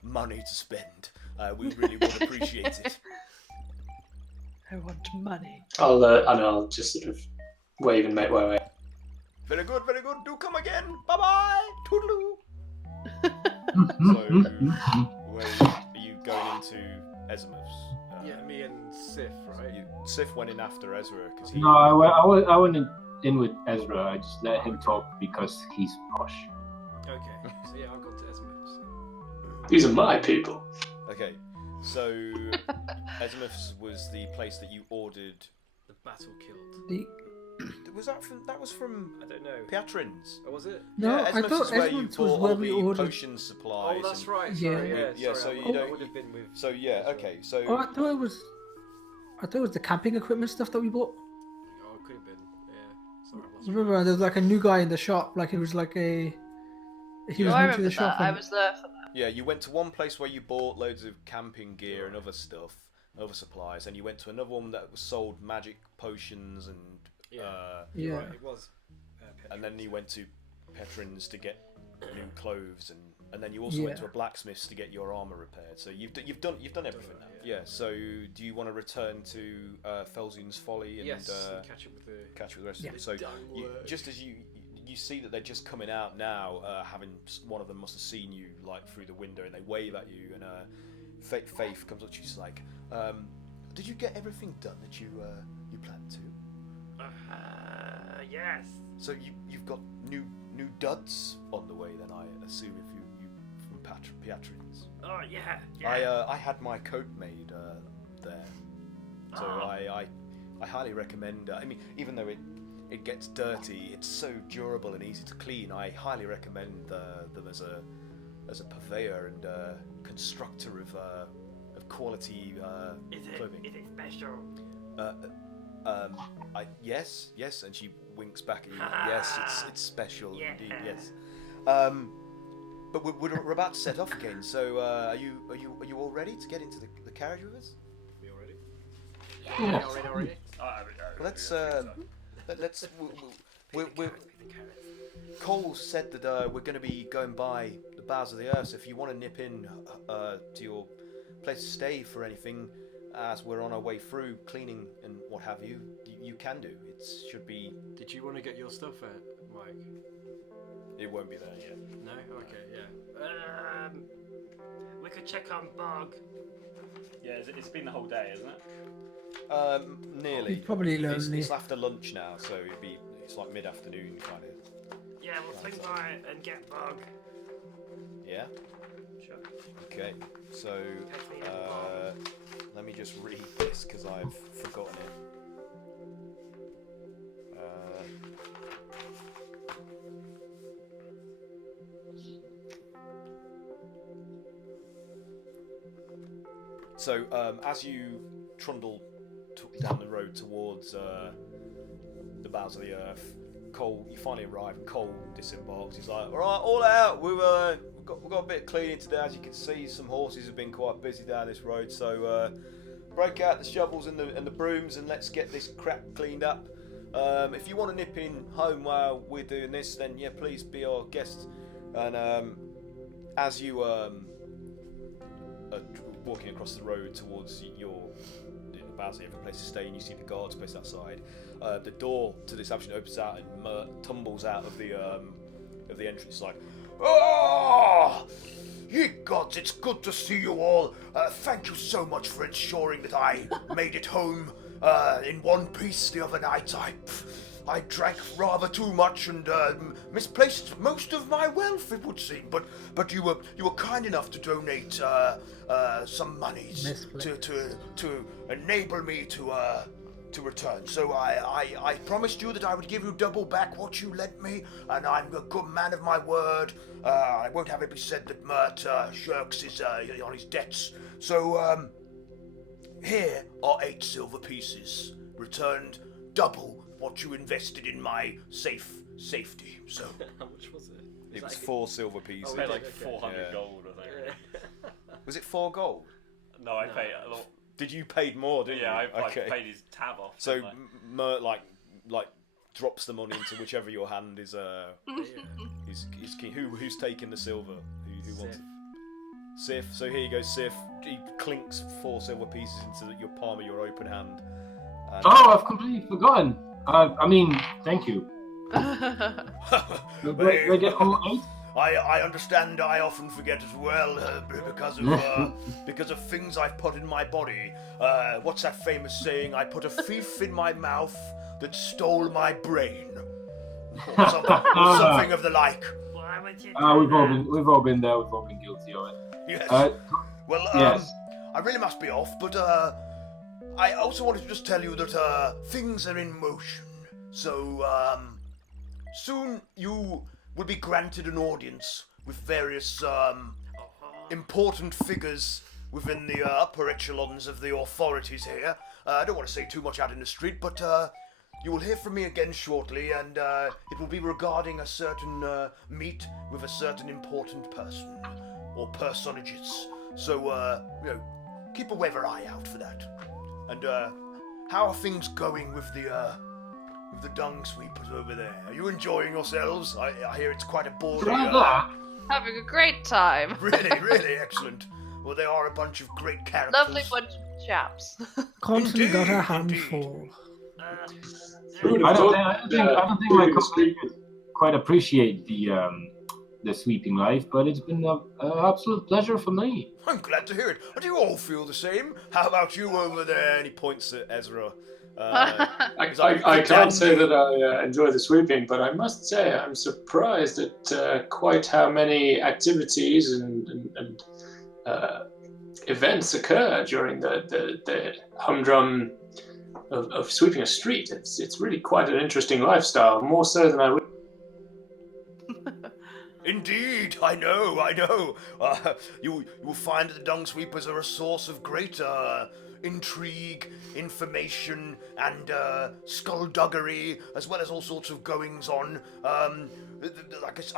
money to spend. We really would appreciate it. I want money. I'll just sort of wave and make my way. Very good. Do come again. Bye-bye. Toodaloo. So, where are you going into Azimuth's? Yeah, me and Sif, right? Sif went in after Ezra because he. No, I went in with Ezra. I just let him talk because he's posh. Okay, so yeah, I've gone to Azimuth's. These are my people. Okay, so Azimuth's was the place that you ordered. The battle killed. Was that from? That was from. I don't know. Patrons. Oh, was it? No, Yeah, I thought is where you Esmond's bought was where all we the ordered. potion supplies. Oh, that's and- right. Yeah. Sorry, Yeah, so sorry. you I don't- would have been with. So yeah, okay, so. Oh, I thought it was the camping equipment stuff that we bought. Oh, it could have been. Yeah. Sorry. I lost Remember, there was like a new guy in the shop. Like it was like a. He was I new to remember the shop. that. I and- was there for that. Yeah, you went to one place where you bought loads of camping gear and other stuff, other supplies, and you went to another one that was sold magic potions and. Yeah. Yeah. Right, it was. And then you went to Petrin's to get new clothes, and then you also went Yeah. to a blacksmith's to get your armor repaired. So you've done everything now. Yeah. So do you want to return to Felzun's Folly and Yes. And catch up with the. rest Yeah. of it? So Dung work. just as you see that they're just coming out now, having one of them must have seen you like through the window, and they wave at you, and Faith comes up. She's like, "Did you get everything done that you planned to?" Yes. So you've got new duds on the way then, I assume, if you from Patrons. Oh yeah. I had my coat made there, so I highly recommend. I mean, even though it gets dirty, it's so durable and easy to clean. I highly recommend them as a purveyor and constructor of quality clothing. Is it special? Yes, and she winks back at you. Yes, it's special Yeah. indeed. Yes. But we're about to set off again. So are you all ready to get into the carriage with us? We all ready? Yeah. Already. Let's. Cole said that we're going to be going by the bowels of the earth. So if you want to nip in to your place to stay for anything, as we're on our way through cleaning and what have you, you can do. It should be. Did you want to get your stuff out, Mike? It won't be there yet. No. Okay. Yeah. We could check on Bog. Yeah, it's been the whole day, isn't it? Nearly. He's probably lonely. It's after lunch now, so it's like mid-afternoon kind of. Yeah, we'll swing by and get Bog. Yeah. Sure. Okay. So Catch me in the bar. let me just read this because I've forgotten it. So as you trundle down the road towards the bowels of the earth, Cole, you finally arrive, and Cole disembarks. He's like, "All right, all out. We've got a bit of cleaning today. As you can see, some horses have been quite busy down this road. So break out the shovels and the brooms, and let's get this crap cleaned up. If you want to nip in home while we're doing this, then yeah, please be our guest." And as you are walking across the road towards your basically every place to stay, and you see the guards post outside, the door to the establishment opens out, and Mert tumbles out of the entrance like, "Oh, ye gods, it's good to see you all. Thank you so much for ensuring that I made it home in one piece the other night. I drank rather too much and misplaced most of my wealth, it would seem. But you were kind enough to donate some monies to enable me to return. So I promised you that I would give you double back what you lent me, and I'm a good man of my word. I won't have it be said that Mert shirks on his debts. So here are 8 silver pieces, returned double what you invested in my safety. So How much was it? it was 4 silver pieces. I paid like Okay. 400 Yeah. gold, I think. Was it 4 gold? No, I paid a lot. Did you paid more? Didn't Yeah, you? I paid his tab off. So didn't I? Mert like drops the money into whichever your hand is key. Who's taking the silver? Who wants it? Sif. So here you go, Sif. He clinks 4 silver pieces into your palm of your open hand. And, Oh, I've completely forgotten. I mean, thank you. Do I get all 8? I understand. I often forget as well because of things I've put in my body. What's that famous saying? I put a thief in my mouth that stole my brain, or something of the like. Why would you We've all been there. We've all been guilty of it. Yes. Uh, yes. I really must be off, but I also wanted to just tell you that things are in motion. So soon you will be granted an audience with various important figures within the upper echelons of the authorities here. I don't want to say too much out in the street, but you will hear from me again shortly, and it will be regarding a certain meet with a certain important person or personages. So, keep a weather eye out for that. And how are things going with the dung sweepers over there? Are you enjoying yourselves? I hear it's quite a ball. Having a great time. Really excellent. Well, they are a bunch of great characters. Lovely bunch of chaps. Constantly got her Indeed, hands indeed. full. Who would I have don't thought think my previous company could quite appreciate the sweeping life, but it's been an absolute pleasure for me. I'm glad to hear it. Do you all feel the same? How about you over there? And he points at Ezra. I can't say that I enjoy the sweeping, but I must say I'm surprised at quite how many activities and events occur during the humdrum of sweeping a street. It's really quite an interesting lifestyle, more so than I would. Indeed, I know. You will find that the dung sweepers are a source of great intrigue, information, and skullduggery, as well as all sorts of goings on. That's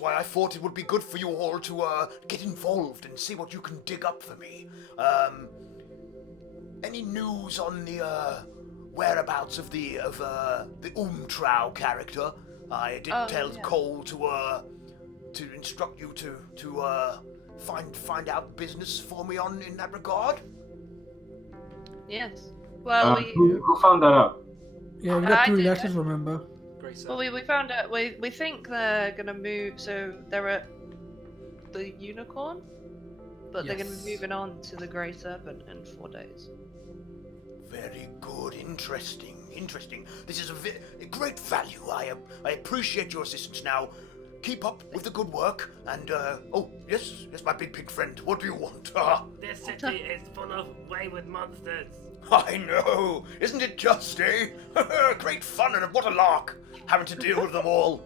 why I thought it would be good for you all to get involved and see what you can dig up for me. Any news on the whereabouts of the Umtrau character? I did tell Cole to instruct you to find out business for me in that regard. Yes. Well, Who found that out? Yeah, we I got 3 did- letters, remember? Great stuff. Well, we found out. We think they're gonna move. So they're at the Unicorn, but they're gonna be Yes. moving on to the Grey Serpent in 4 days. Very good, interesting. This is a great value. I appreciate your assistance. Now, keep up with the good work. And yes, my big pig friend. What do you want? This city is full of wayward monsters. I know, isn't it just, eh? Great fun and what a lark having to deal with them all.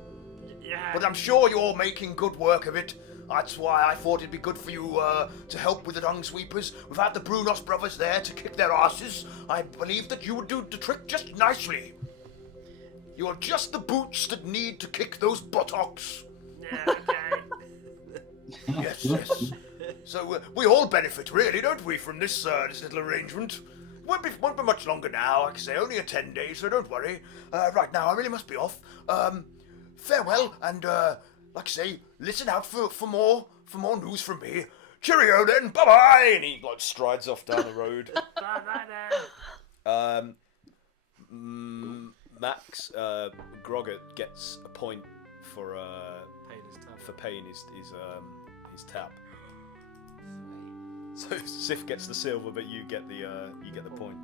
Yeah. But I'm sure you're making good work of it. That's why I thought it'd be good for you to help with the dung sweepers. We've had the Brunos brothers there to kick their asses. I believe that you would do the trick just nicely. You're just the boots that need to kick those buttocks. Yeah, okay. Yes. So we all benefit, really, don't we, from this little arrangement? Won't be much longer now. Like I say, only a 10 days, so don't worry. Right now, I really must be off. Farewell, and like I say, listen out for more news from me. Cheerio then, bye bye. And he strides off down the road. Bye now. Max Grogget gets a point for paying his tab. So Sif gets the silver, but you get the point.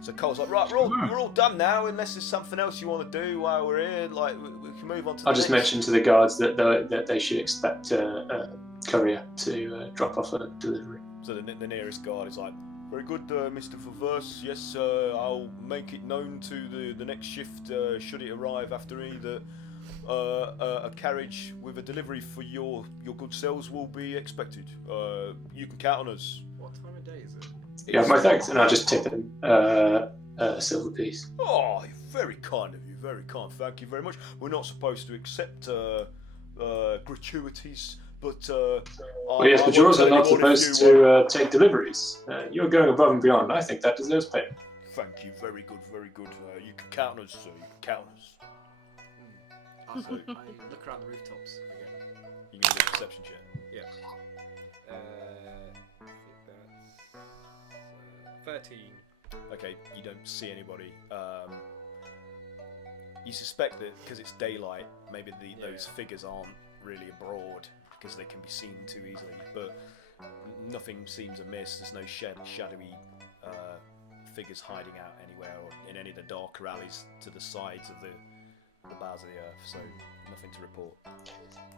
So Cole's like, right, we're all done now. Unless there's something else you want to do while we're here, like we can move on to. I'll just mention to the guards that they should expect a courier to drop off a delivery. So the nearest guard is like, very good, Mr. Ververse. Yes, I'll make it known to the next shift, should it arrive after me, that a carriage with a delivery for your good selves will be expected. You can count on us. What time of day is it? Yeah, my thanks, and I'll just tip him a silver piece. Oh, very kind of you, very kind. Thank you very much. We're not supposed to accept gratuities, but well, yes, but you're also not supposed to take deliveries. You're going above and beyond. I think that deserves payment. Thank you, very good, very good. You can count on us, sir. You can count on us. I look around the rooftops again. You can do a perception check. Yeah. I think that's 13. Okay, you don't see anybody. You suspect that because it's daylight, maybe those figures aren't really abroad because they can be seen too easily. But nothing seems amiss. There's no shadowy figures hiding out anywhere or in any of the darker alleys to the sides of the bars of the earth. So nothing to report.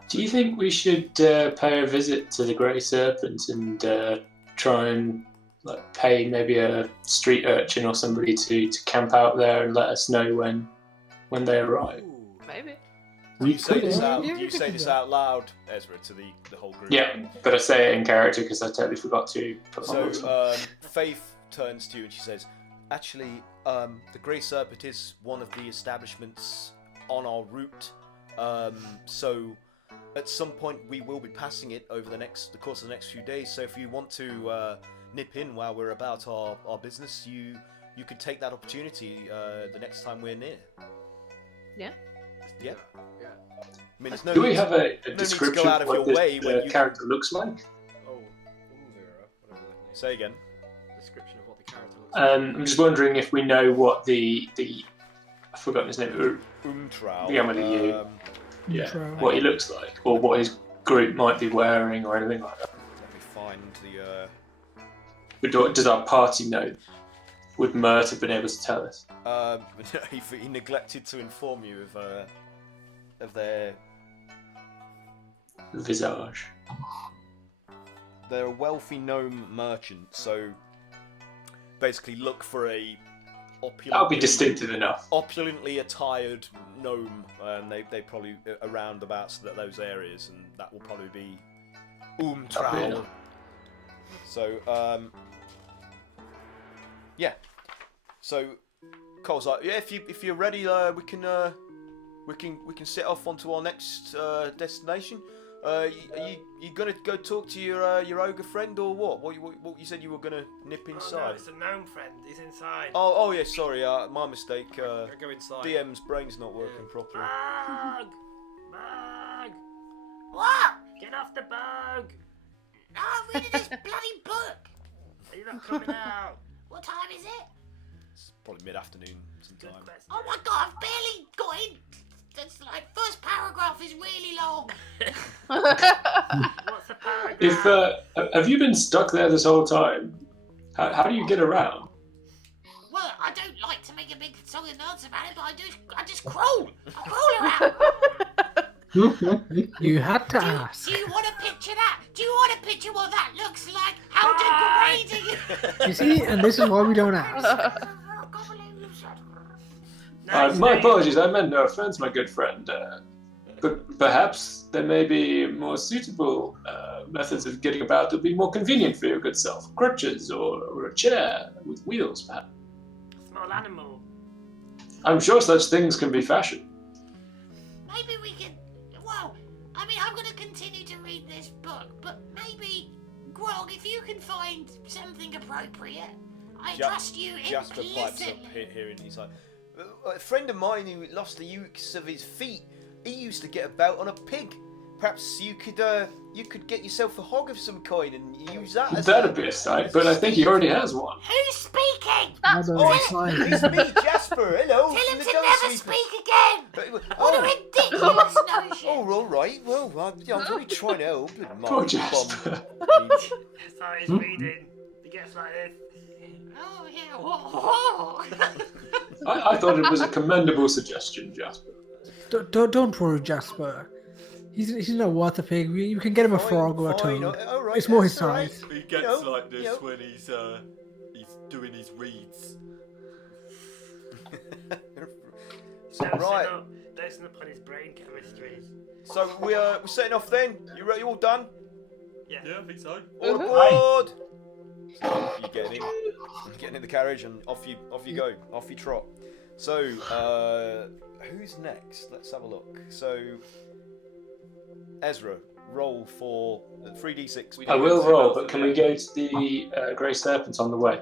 Do you think we should pay a visit to the Grey Serpent and try and pay maybe a street urchin or somebody to camp out there and let us know when they arrive? Maybe. Do you say this out loud, Ezra, to the whole group? Yeah, but I say it in character because I totally forgot to put my voice on. Faith turns to you and she says, actually, the Grey Serpent is one of the establishments on our route. So at some point we will be passing it over the course of the next few days. So if you want to nip in while we're about our business, you could take that opportunity the next time we're near. Yeah. Yeah. Yeah. I mean, there's no Do we need have a to description go out of of what your this way when you character looks like? Oh, Ulvira, whatever that name is. Say again. Description of what the character looks like. I'm just wondering if we know what the I've forgotten his name. Umtrau. Yeah, with a U. Yeah, Umtrau. what he looks like, or what his group might be wearing, or anything like that. Let me find the. Does our party know? Would Mert have been able to tell us? He neglected to inform you of their. Visage. They're a wealthy gnome merchant, so basically look for a That'll be distinctive enough. opulently attired gnome, and they probably around about those areas, and that will probably be Umtrau. So yeah. So Cole's like, yeah, if you're ready, we can set off onto our next destination. Are you gonna go talk to your ogre friend or what? What you said you were gonna nip inside? Oh, no, it's a gnome friend. He's inside. Oh yeah, sorry, my mistake. I go inside. DM's brain's not working properly. Bug! Bug! What? Get off the bug! No, I'm reading this bloody book. Are you not coming out? What time is it? It's probably mid-afternoon Good sometime. question. Oh my god, I've barely got in. That's like, first paragraph is really long. What's the paragraph? If have you been stuck there this whole time? How do you get around? Well, I don't like to make a big song and dance about it, but I just crawl. I crawl around. You had to ask. Do you want to picture that? Do you want to picture what that looks like? How degrading! You see, and this is why we don't ask. I can't believe you said. My apologies, I meant no offense, my good friend. But perhaps there may be more suitable methods of getting about that would be more convenient for your good self. Crutches or a chair with wheels, perhaps. Small animal. I'm sure such things can be fashioned. Maybe we can. Well, I mean, I'm going to continue to read this book, but maybe, Grog, if you can find something appropriate, I trust you Jasper pipes up implicitly. here and he's like, a friend of mine who lost the use of his feet, he used to get about on a pig. Perhaps you could get yourself a hog of some kind and use that as That'd be a sight, but I think he already has one. Who's speaking? That's it's me, Jasper. Hello. Tell him from to the never Dome speak Sweepers. again! What a ridiculous notion! Oh, all right. Well, I was only trying to help. Poor Jasper. So he's reading. He gets like this. Oh, yeah. I thought it was a commendable suggestion, Jasper. Don't worry, Jasper. He's not worth a pig. You can get him a frog or a toad. All right, It's more his that's all right. size. He gets like this when he's doing his reads. So, right. Dosing up on his brain chemistry. So we're setting off then. You all done? Yeah. Yeah, I think so. All aboard. So you get in the carriage and off you go, off you trot. So who's next? Let's have a look. So Ezra, roll for 3d6. I will roll, but can we go to the Grey Serpent on the way?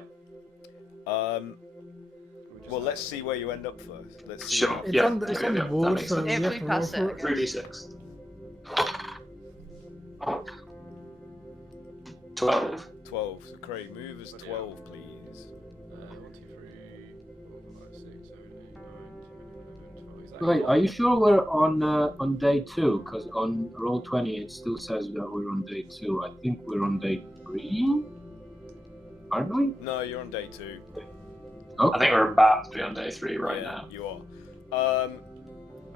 Well, let's see where you end up first. Let's see. Sure. It's Yeah, on the that board, makes so sense. you If have we to roll pass for it, it. 3d6. 12. 12. So Craig, move as 12, please. 1, 2, 3, 4, 5, 6, 7, 8, 9, 10, 11, 12. Wait, are you sure we're on day 2? Because on roll 20 it still says that we're on day 2. I think we're on day 3, aren't we? No, you're on day 2. Okay. I think we're about to be on day 3 right Yeah, now. you are. I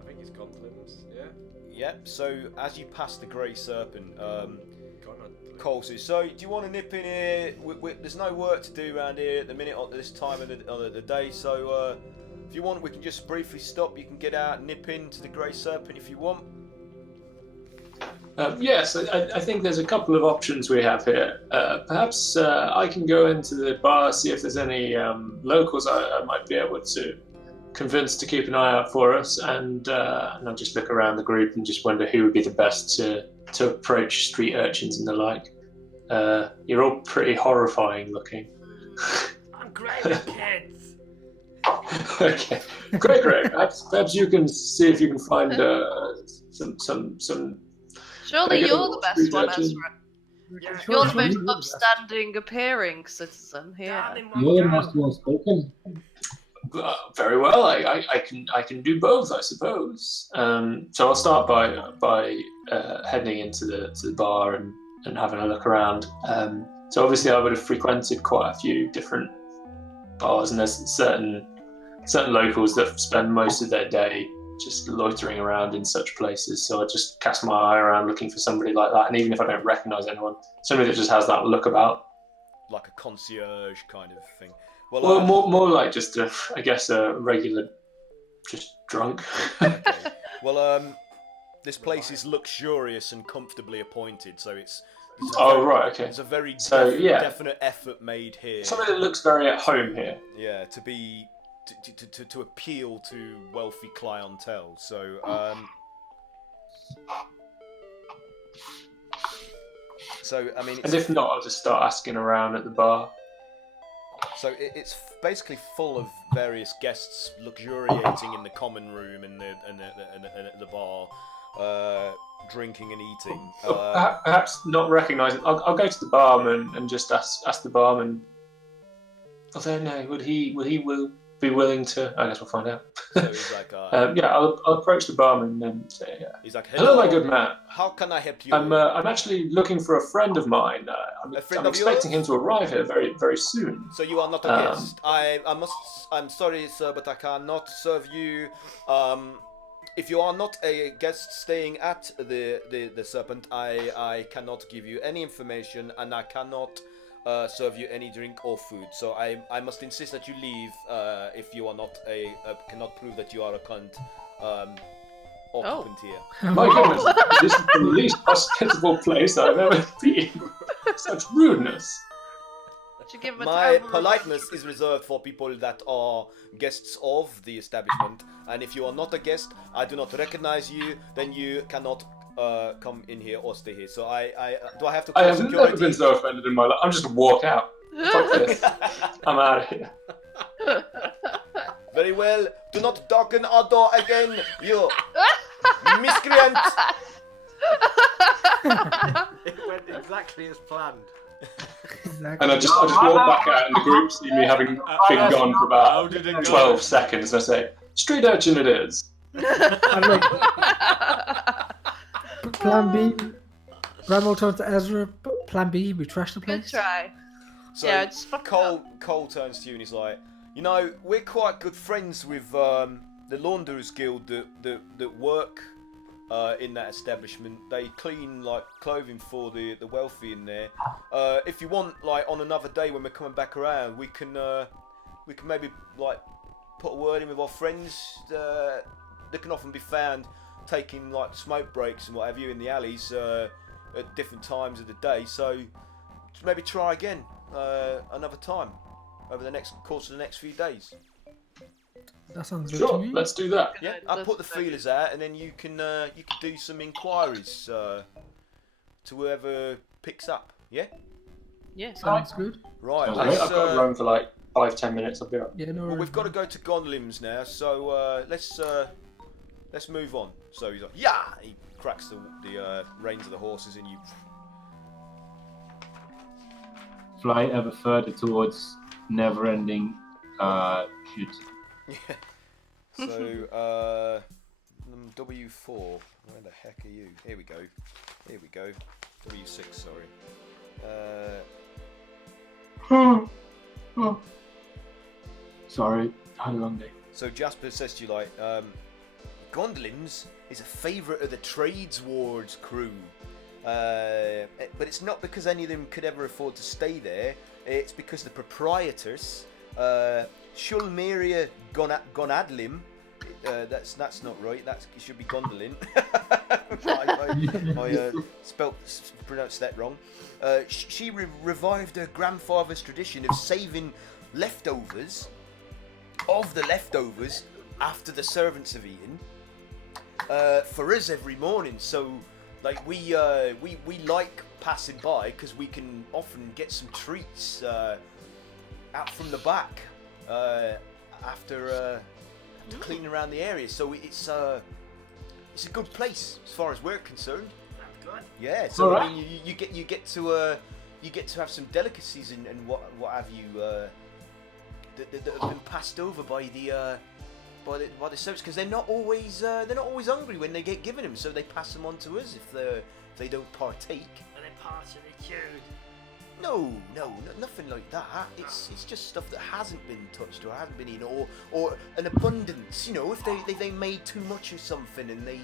think it's Gontlims, yeah? Yep. So as you pass the Grey Serpent, Gontlims. Cole says, "So do you want to nip in here? There's no work to do around here at the minute at this time of the day. So if you want, we can just briefly stop. You can get out, and nip into the Grey Serpent if you want." Yes, I think there's a couple of options we have here. Perhaps I can go into the bar, see if there's any locals I might be able to convince to keep an eye out for us, and I'll just look around the group and just wonder who would be the best to approach street urchins and the like. You're all pretty horrifying looking. I'm great with kids. Okay, great. Perhaps you can see if you can find some. Surely Can I get you're a the best street one, urchin? Ezra. Yeah. You're the Sure, most you're the best. upstanding appearing citizen here. Darling, You're the one most well spoken. Very well. I can do both, I suppose. So I'll start by heading into the bar and having a look around. So obviously I would have frequented quite a few different bars, and there's certain locals that spend most of their day just loitering around in such places. So I just cast my eye around looking for somebody like that, and even if I don't recognise anyone, somebody that just has that look about. Like a concierge kind of thing. Well, more like just a regular, just drunk. Okay. Well, this place is luxurious and comfortably appointed, so it's Right, okay. There's a very definite effort made here. Somebody that looks very at home here. Yeah, to appeal to wealthy clientele. So, I mean, And if not, I'll just start asking around at the bar. So it's basically full of various guests luxuriating in the common room and the bar, drinking and eating. Perhaps not recognising. I'll go to the barman and just ask the barman. I don't know. Would he be willing to? I guess we'll find out. So he's like, I'll approach the barman and say, he's like, "Hello, my good man. How can I help you? I'm actually looking for a friend of mine. I'm expecting him to arrive here very, very soon." So you are not a guest. I'm sorry, sir, but I cannot serve you. If you are not a guest staying at the Serpent, I cannot give you any information, and I cannot serve you any drink or food. So I must insist that you leave if you are not cannot prove that you are a cunt occupant here. My goodness, this is the least hospitable place I've ever been. Such rudeness. Should give him a My terrible politeness is reserved for people that are guests of the establishment, and if you are not a guest, I do not recognize you, then you cannot come in here or stay here. So do I have to call I have security? never been so offended in my life. I'm just gonna walk out. Fuck this. I'm out of here. Very well. Do not darken our door again, you miscreant. It went exactly as planned. Exactly. And I just walk back out, and the group see me having been gone for How about did it go? 12 seconds, and I say, "Street urchin it is." And like, plan B. Bramwell turns to Ezra. Plan B, we trash the Good place. try. So Yeah, it's fucking up. Cole turns to you and he's like, you know, we're quite good friends with the Launderers Guild that work in that establishment. They clean like clothing for the wealthy in there. If you want, like on another day when we're coming back around, we can maybe like put a word in with our friends. They can often be found taking like smoke breaks and what have you in the alleys at different times of the day. So maybe try again another time over the course of the next few days. That sounds good to Sure, me. let's do that. Yeah, I'll put the feelers out, and then you can do some inquiries to whoever picks up. Yeah, Yeah. Sounds good. right. I've Let's, got to run for like 5-10 minutes. I'll be right. Yeah, no well, worries. we've got to go to Gondlims now, so let's move on. So he's like, yeah, he cracks the reins of the horses, and you. Fly ever further towards never-ending shit. Yeah. So W4. Where the heck are you? Here we go. W6. Sorry. Sorry, I had a long day. So Jasper says to you like, Gondlims is a favourite of the Trades Ward's crew. But it's not because any of them could ever afford to stay there. It's because the proprietors, Shulmeria Gonadlim, that's not right. It should be Gondolin. I pronounced that wrong. She revived her grandfather's tradition of saving leftovers of the leftovers after the servants have eaten for us every morning. So. Like we like passing by because we can often get some treats out from the back after cleaning around the area. So it's a good place as far as we're concerned. Sounds good. Yeah. So Alright. I mean, you get to have some delicacies and what have you that have been passed over by the servants, because they're not always hungry when they get given them, so they pass them on to us if they don't partake. Are they partially chewed? No, nothing like that. It's just stuff that hasn't been touched or hasn't been eaten, or an abundance. You know, if they made too much of something and they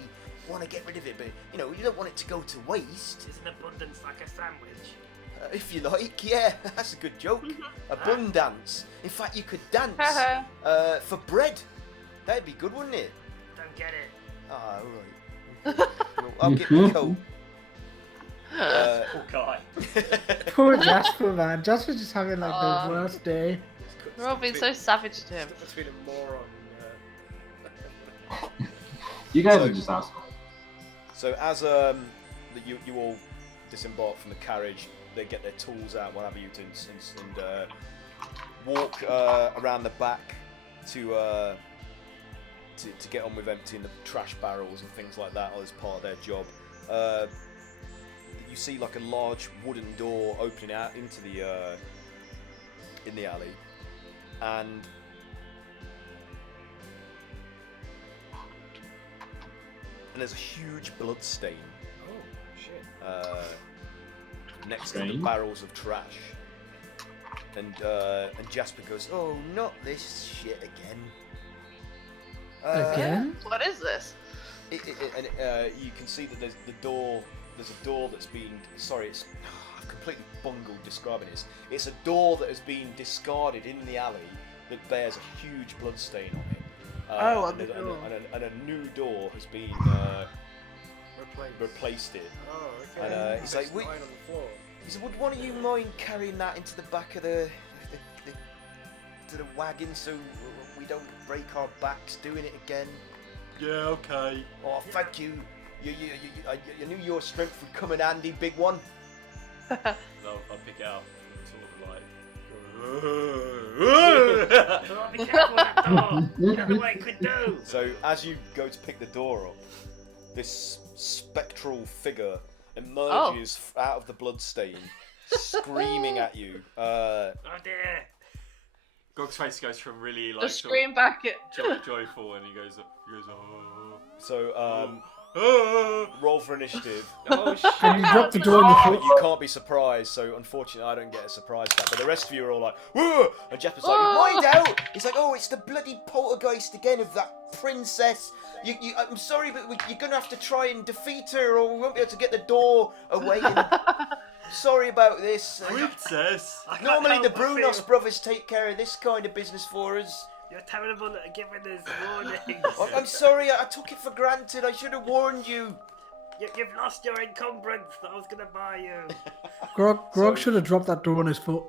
want to get rid of it, but you know, you don't want it to go to waste. Is an abundance like a sandwich? If you like, yeah, that's a good joke. Abundance. In fact, you could dance for bread. That'd be good, wouldn't it? Don't get it. Ah, alright. Well, I'll get my coat. Poor guy. Poor Jasper, man. Jasper's just having like the worst day. We're all being so savage to him. That's been a moron. You guys So- are just assholes. So as you all disembark from the carriage, they get their tools out, what have you, and walk around the back to get on with emptying the trash barrels and things like that as part of their job. You see like a large wooden door opening out into the in the alley, and there's a huge blood stain Oh shit. next to the Strange. barrels of trash. And Jasper goes, "Oh, not this shit again." Again? What is this? And you can see that there's a door that's been. Sorry, I've completely bungled describing this. It's a door that has been discarded in the alley that bears a huge blood stain on it. Oh, on and, the a, and, door. a, and, a, and a new door has been replaced it. Oh, okay. And he's like, Lying on the floor. he said, would one of you mind carrying that into the back of the wagon so we don't break our backs doing it again? Yeah, okay. Oh, thank you. You knew your strength would come in handy, big one. I'll pick it up, sort of like. Oh, be careful with that door. You know what it could do. So as you go to pick the door up, this spectral figure emerges out of the bloodstain, screaming at you. Oh dear. Grog's face goes from really like Just scream back at. joyful, and he goes, oh. So Oh. roll for initiative. Oh And you shit! drop the door on your But foot. you can't be surprised, so unfortunately I don't get a surprise back. But the rest of you are all like, whoa! And Jeff is like, mind out! He's like, oh, it's the bloody poltergeist again of that princess. I'm sorry, but you're gonna have to try and defeat her, or we won't be able to get the door away. And sorry about this. Princess. I can't Normally the help but Brunos feel brothers take care of this kind of business for us. You're terrible at giving us warnings. I'm sorry, I took it for granted. I should have warned you. You've lost your encumbrance that I was going to buy you. Grog should have dropped that door on his foot.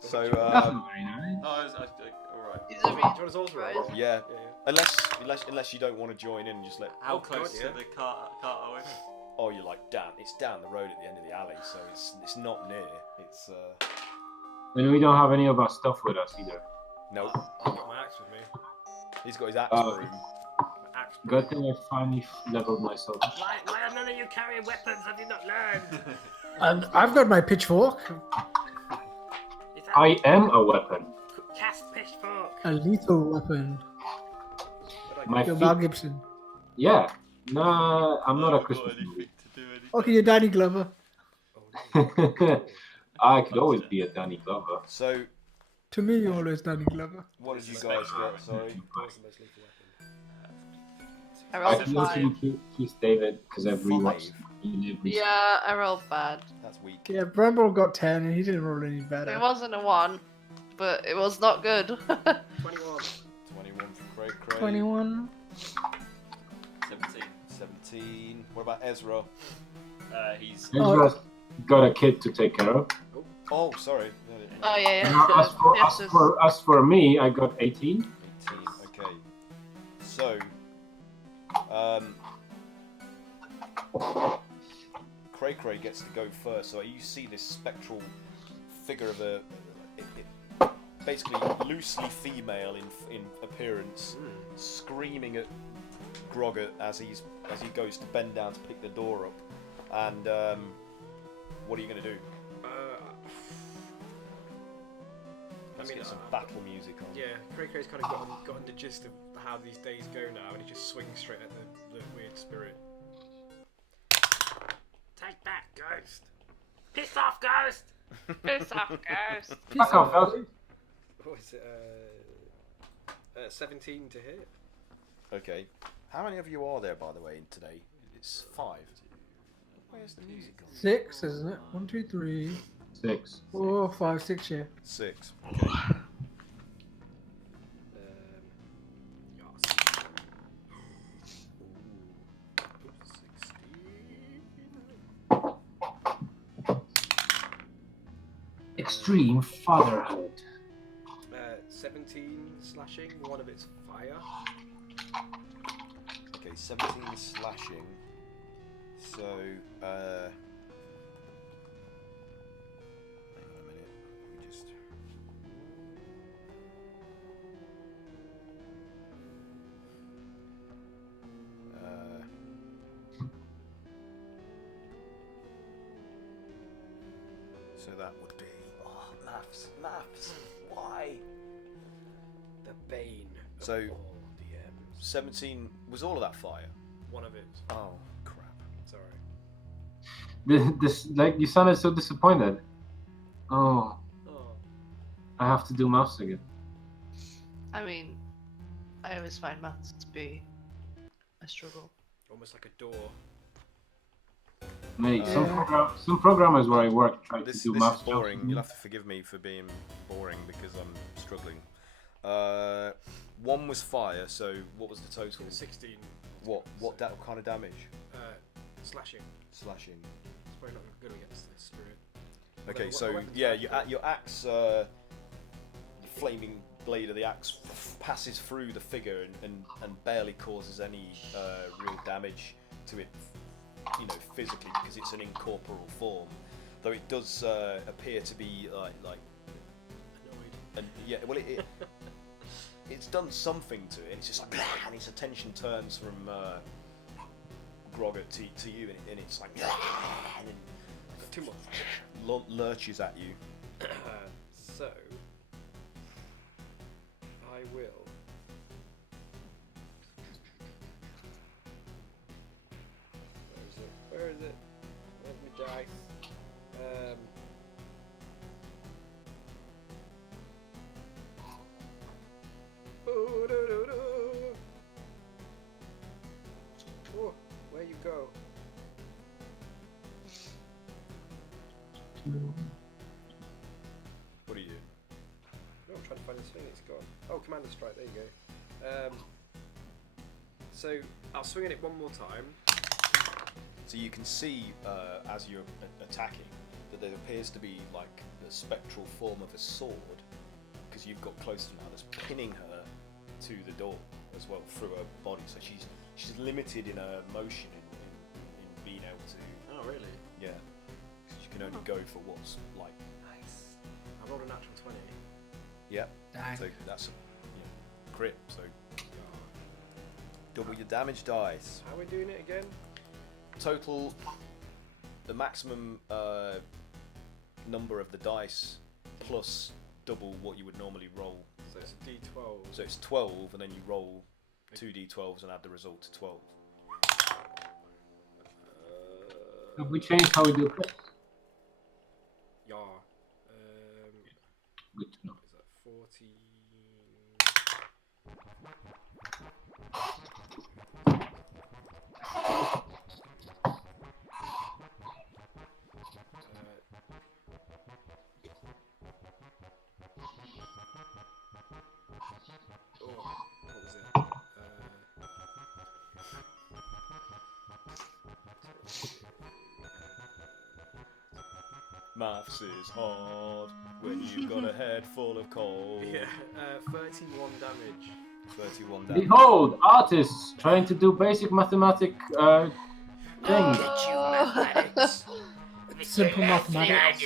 So, That's not very nice. Oh, alright. He's a Do you want us all to roll? Right. yeah. Yeah. Unless you don't want to join in and just let. How Oh, close God, yeah. to the cart are we? Oh, you're like it's down the road at the end of the alley, so it's not near. It's And we don't have any of our stuff with us either. no. I've got my axe with me. He's got his axe Oh. broom. My axe. Good thing I finally leveled myself. Why are none of you carrying weapons? Have you not learned? And I've got my pitchfork, Is that I am a weapon. cast pitchfork? a lethal weapon. My You're feet. Mel Gibson. Yeah. Nah, I'm not a Got Christmas anything movie. to do anything. Okay, you're Danny Glover. I could always be a Danny Glover. So, To me, you're always Danny Glover. what did you guys get? Sorry. What's the most lethal weapon? I I rolled could a also 5. be Keith David because I've rewatched every Yeah, I rolled bad. That's weak. Yeah, Bramble got 10 and he didn't roll any It better. wasn't a 1, but it was not good. 21. 21 for Craig. 21. 17. 17. What about Ezra? He's Ezra's got a kid to take care of. Oh, sorry. Oh, yeah, Now, yeah. as for me, I got 18. 18. Okay. So, Cray gets to go first. So you see this spectral figure of basically loosely female in appearance, screaming at Grogger as he goes to bend down to pick the door up. And what are you going to do? Let's get some battle music on. Yeah, Cray-Cray's kind of gotten the gist of how these days go now, and he just swings straight at the weird spirit. Take that, ghost. Piss off, ghost. Piss off, ghost. Fuck off, Elsie. What is it? 17 to hit. Okay. How many of you are there, by the way, today? It's 5. Where's the music on? 6, isn't it? 1, 2, 3, 6. 4, 5, 6, yeah. 6. Okay. Yes. Extreme fatherhood. 17 slashing, one of it's fire. Okay, 17 slashing. So, hang on a minute. Let me just. So that would be. Oh, maths. Why? The bane of So- all DMs. 17. Was all of that fire? One of it. Oh, crap. Sorry. This like you sounded so disappointed. Oh, Oh. I have to do maths again. I mean, I always find maths to be a struggle. Almost like a door. Mate, Yeah. some programmers where I work try to This do is maths. boring. You'll have to forgive me for being boring because I'm struggling. One was fire. So what was the total? 16. What kind of damage? Slashing. Slashing. It's probably not good against this spirit. Okay, What so weapons yeah, do you have? your axe, the flaming blade of the axe passes through the figure and barely causes any real damage to it, physically, because it's an incorporeal form. Though it does appear to be like Annoyed. well, it's done something to it. It's just like, and its attention turns from Grogger to you, and it's like, and then Too much. lurches at you. So, I will. Where is it? Where's my dice? Oh, where you go? What are you? No, I'm trying to find this thing. It's gone. Oh, Commander Strike. There you go. So I'll swing at it one more time. So you can see as you're attacking that there appears to be like a spectral form of a sword, because you've got close to now, that's pinning her to the door as well through her body. So she's limited in her motion in being able to. Oh, really? Yeah. She can only go for what's like. Nice. I rolled a natural 20. Yep. Dang. So that's a crit. So double your damage dice. How are we doing it again? Total, the maximum number of the dice plus double what you would normally roll. So it's a D12. So it's 12, and then you roll 2 D12s and add the result to 12. Have we changed how we do it? Yeah. Good to know. Is that 14? What was it? Maths is hard when you've got a head full of coal. Yeah, 31 damage. 31 damage. Behold, artists trying to do basic mathematic things. Mathematics. Simple mathematics.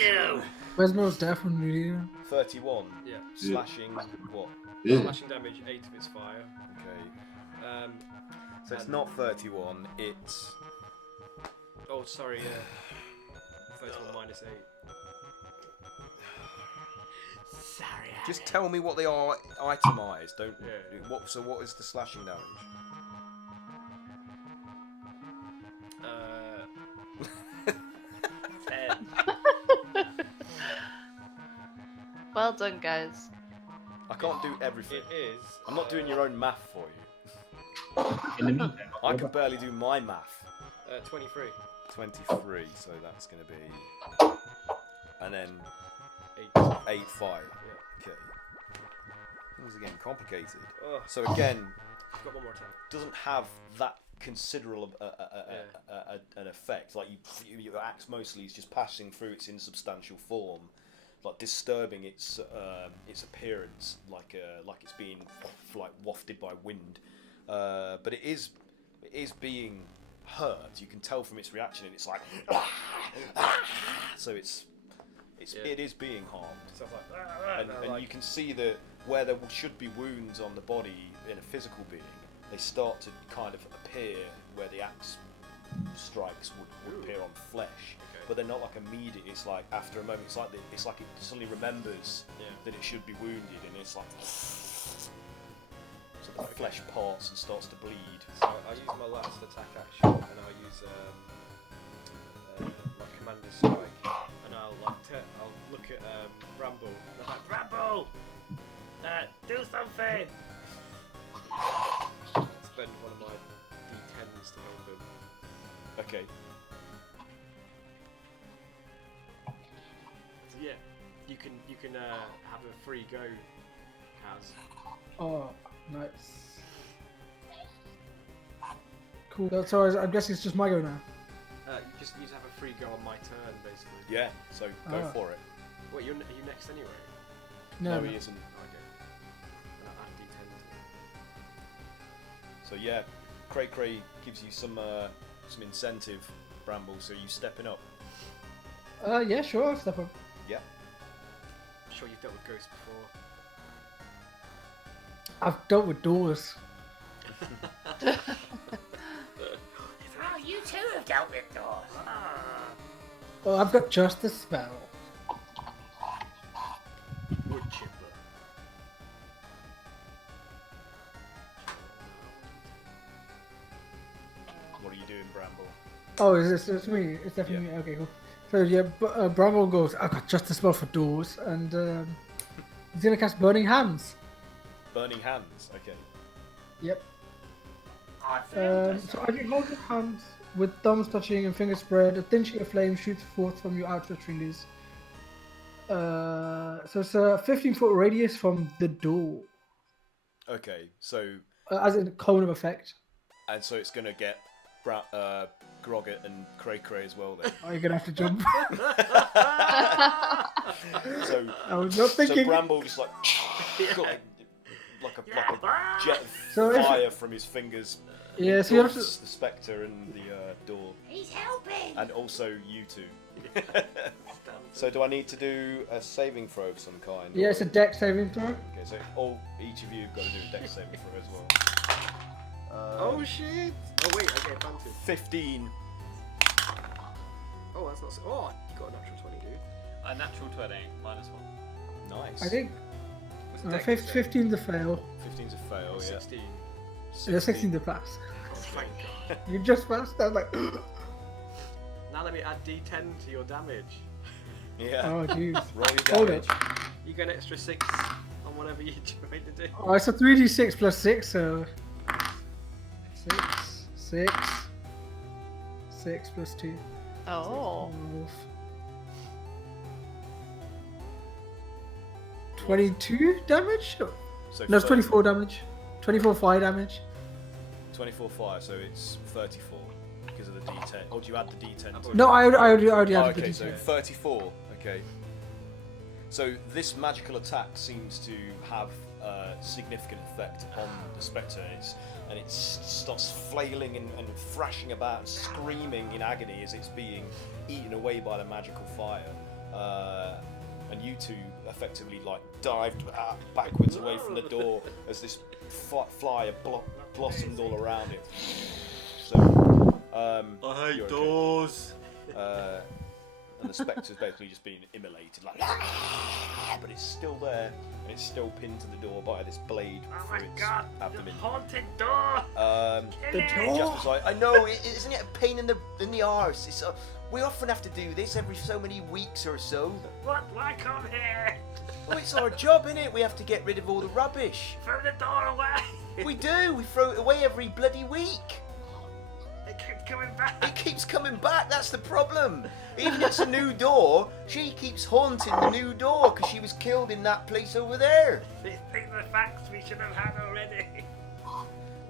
Where's most definitely here? 31. Yeah. Slashing what? Yeah. Slashing damage, 8 of its fire. Okay. So it's not 31, it's... Oh, sorry, yeah. 31 minus 8. Sorry. Just tell me what they are itemised. Don't. Yeah. So what is the slashing damage? Well done, guys. I can't do everything. It is. I'm not doing your own math for you. In the meantime, I can barely do my math. 23. 23, so that's going to be... And then 8, 5. Yeah. Okay. Things are getting complicated. Oh, So again, I've got one more time. doesn't have that considerable an effect. Like your axe mostly is just passing through its insubstantial form, like disturbing its appearance, like it's being like wafted by wind. But it is being hurt. You can tell from its reaction, and it's like so it is being harmed. Stuff like And you can see that where there should be wounds on the body in a physical being, they start to kind of appear where the axe strikes would appear on flesh. Okay. But they're not like immediate. It's like after a moment, it's like it suddenly remembers that it should be wounded, and it's like so the flesh parts and starts to bleed. So I'll use my last attack action, and I'll use my commander strike, and I'll look at Bramble, and I'm like, Bramble, Do something. spend one of my D10s to help him. Okay. So yeah, you can have a free go, has. Oh, nice. Cool. So I guess it's just my go now. You just need to have a free go on my turn, basically. Yeah, so go for it. Wait, are you next anyway? No, he isn't. Okay. And I'll add D10 to So yeah, Cray gives you some incentive, Bramble. So you stepping up. Yeah, sure. I'll step up. Yeah. I'm sure you've dealt with ghosts before. I've dealt with doors. Oh, you too have dealt with doors. Oh, I've got just a spell. Wood chipper. What are you doing, Bramble? Oh, it's me? It's definitely me. Okay, cool. So yeah, Bramble goes, I've got just a spell for doors, and he's gonna cast Burning Hands. Burning hands. Okay. Yep. I So as you hold your hands with thumbs touching and fingers spread, a thin sheet of flame shoots forth from your outstretched fingers. So it's a 15-foot radius from the door, Okay. So as in a cone of effect. and so it's gonna get Grogget and Cray as well then. Oh, you're gonna have to jump. So I was not thinking. So Bramble just like a jet of So if- fire from his fingers. Yeah, so you have to. engulfs the spectre and the door, He's helping. and also you two. So do I need to do a saving throw of some kind? Yeah, or- it's a deck saving throw. Okay, so each of you have got to do a dex saving throw as well. Oh shit! Oh wait, I get advantage. 15. Oh, that's not. Oh, you got a natural 20, dude. A natural 20, -1. Nice. I think Was it dex? 15 to fail. 15's a fail, yeah. 16. 16 to pass. Oh, thank God. You just passed. I was like, Now let me add D10 to your damage. Yeah. oh jeez. Roll your Hold damage. You get an extra 6 on whatever you're trying to do. Oh, it's a 3d6 plus 6, so 6 plus 2. Oh. 22 damage? So No, it's 24 damage. 24 fire damage. 24 fire, so it's 34 because of the D10. Or do you add the D10 to No, I already Oh, added okay, the so d10. 34. Okay. So this magical attack seems to have a significant effect on the spectre, and it starts flailing and thrashing about and screaming in agony as it's being eaten away by the magical fire. And you two effectively dived backwards away from the door as this fly blossomed all around it. So I hate you're okay. doors. And the spectre's basically just being immolated, but it's still there, and it's still pinned to the door by this blade Oh through my its god, abdomen. the haunted door! The Kill it! just as I know, isn't it a pain in the arse? It's we often have to do this every so many weeks or so. What? Why come here? Well, it's our job, innit? We have to get rid of all the rubbish. Throw the door away! We do. We throw it away every bloody week. It keeps coming back! It keeps coming back, that's the problem. Even if it's a new door, she keeps haunting the new door because she was killed in that place over there. These are facts we should have had already.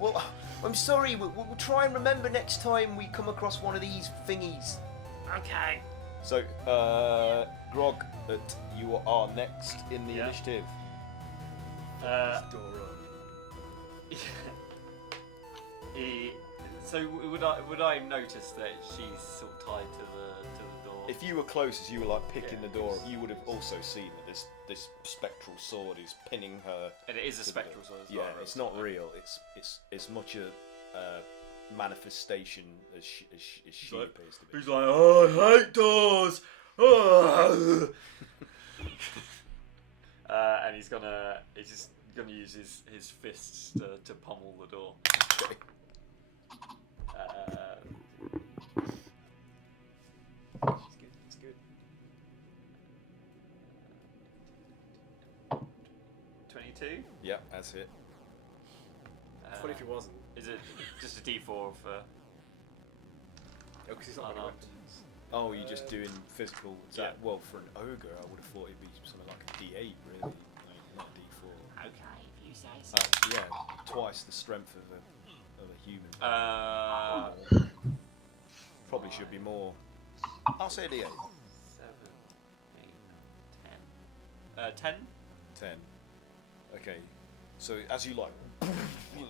Well, I'm sorry, we'll try and remember next time we come across one of these thingies. Okay. So, Grog, you are next in the Yeah. initiative. Door up. So would I notice that she's sort of tied to the door? If you were close as you were picking Yeah, the door, it's- you would have also seen that this spectral sword is pinning her. And it is a to the- spectral sword. Yeah, it's not real. It's as much a manifestation as she like- appears to be. He's like, oh, I hate doors. Oh. And he's just gonna use his fists to pummel the door. Okay. It's good. It's good. 22. Yeah, that's it. What if it wasn't? Is it just a D4 of? Oh, because it's not Unarmed. weapons. Oh, you're just doing physical. Is that, Yeah. well, for an ogre, I would have thought it'd be something like a D8, really, not a D4. Okay, if you say so. Yeah, twice the strength of a human. Probably should be more. I'll say a D8. 7, 8, 10. 10? 10. Okay. So as you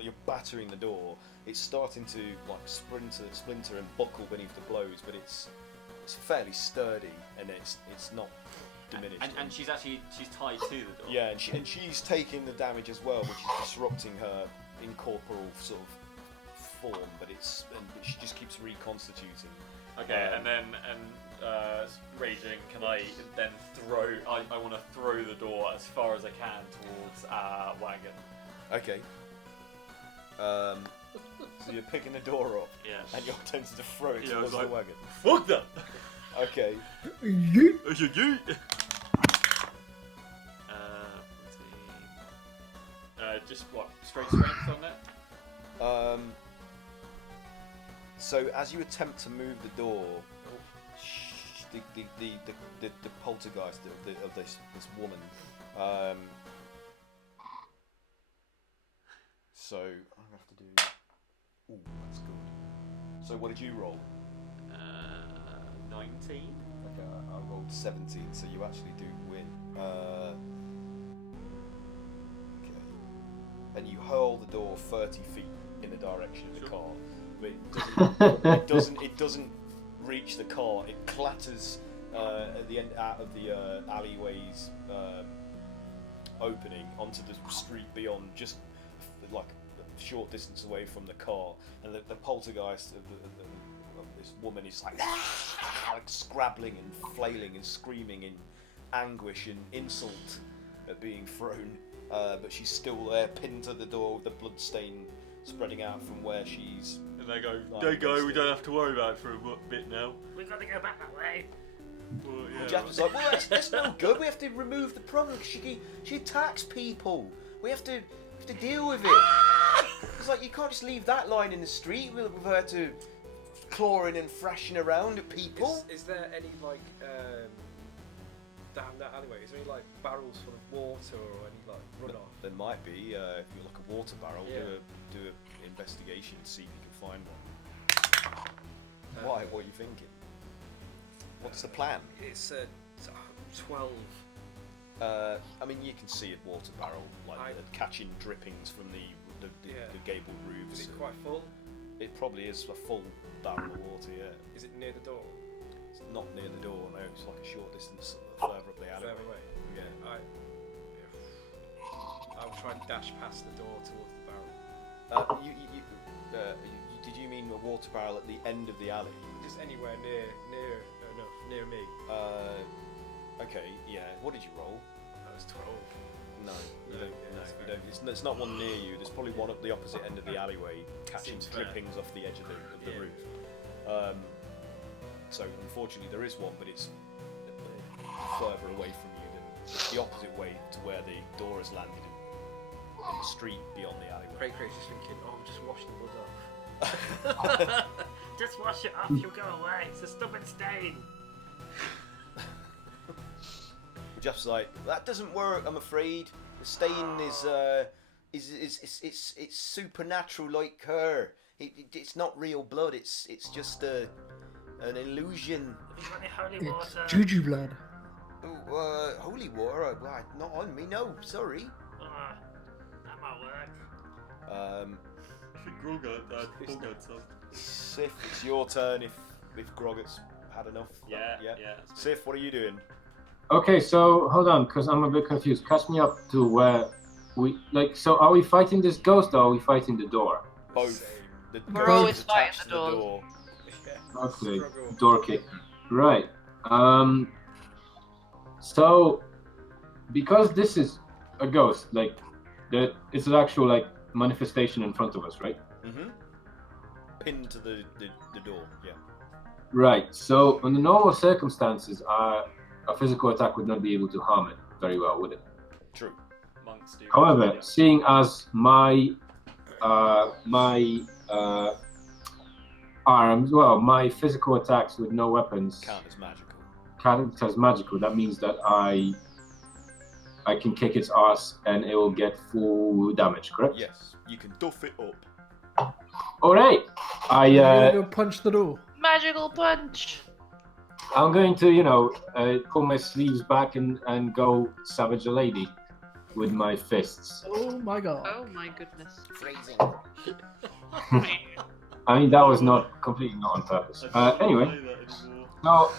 you're battering the door, it's starting to like splinter and buckle beneath the blows, but it's fairly sturdy and it's not diminished. And she's tied to the door. Yeah, and she's taking the damage as well, which is disrupting her incorporeal sort of form, but she just keeps reconstituting. Okay, and raging, can I then throw? I want to throw the door as far as I can towards wagon. Okay. So you're picking the door up, Yeah. and you're tempted to throw it Yeah, I towards was the like, wagon. Fuck that! Okay. Yeet. Let's see. Just what? Straight strength on it? So as you attempt to move the door, the poltergeist of this woman. So I'm gonna have to do. Ooh, that's good. So what did you roll? 19. Okay, I rolled 17, so you actually do win. Okay. And you hurl the door 30 feet in the direction of the car, but it doesn't reach the car. It clatters at the end out of the alleyway's opening onto the street beyond, just like a short distance away from the car, and the poltergeist of this woman is like scrabbling and flailing and screaming in anguish and insult at being thrown, but she's still there, pinned to the door with the blood stain spreading out from where she's. And they go, we don't have to worry about it for a bit now. We've got to go back that way. Well, yeah, Jasper's like, well, that's no good. We have to remove the problem because she attacks people. We have to deal with it. It's like you can't just leave that lying in the street with her to clawing and thrashing around at people. Is there any like down that alleyway? Is there any like barrels full of water or any like runoff? There might be. If you look a water barrel, Yeah. do an investigation, see if you can find one. Why? What are you thinking? What's the plan? It's 12. I mean, you can see a water barrel catching drippings from the gabled roofs. Is it quite full? It probably is a full barrel of water. Yeah. Is it near the door? It's not near the door. No, it's like a short distance further up the alleyway. Further away. Yeah. I'll try and dash past the door towards the barrel. Did you mean a water barrel at the end of the alley? Just anywhere near me. Okay, yeah. What did you roll? That was 12. No, you No, don't. yeah, No, that's you fair. don't. It's not one near you. There's probably one at the opposite end of the alleyway, catching Seems fair. drippings off the edge of the Yeah. roof. So unfortunately, there is one, but it's further away from you than the opposite way to where the door has landed in the street beyond the alleyway. Craig's just thinking, just wash the blood off. Just wash it off, you'll go away. It's a stubborn stain. Jeff's like, that doesn't work. I'm afraid the stain is supernatural like her. It's not real blood. It's just an illusion. Have you got any holy It's water? juju blood. Oh, holy water? Not on me. No, sorry. That might work. I think Grog had some. Sif, it's your turn if Groggett's had enough. Yeah. Sif, what are you doing? Okay, so hold on, because I'm a bit confused. Catch me up to where we so are we fighting this ghost or are we fighting the door? Both. We're always fighting attached the to door. Okay, Struggle. door kick. Right. So because this is a ghost, it's an actual manifestation in front of us, right? Mm-hmm. Pinned to the door. Yeah. Right. So under normal circumstances, a physical attack would not be able to harm it very well, would it? True. Monks do. However, seeing as my arms, my physical attacks with no weapons Count as magical. count as magical, that means that I I can kick its ass and it will get full damage, correct? Yes, you can duff it up. Alright. You're gonna go punch the door. Magical punch. I'm going to, pull my sleeves back and go savage a lady with my fists. Oh my god. Oh my goodness. Freezing. I mean, that was completely not on purpose. Anyway, so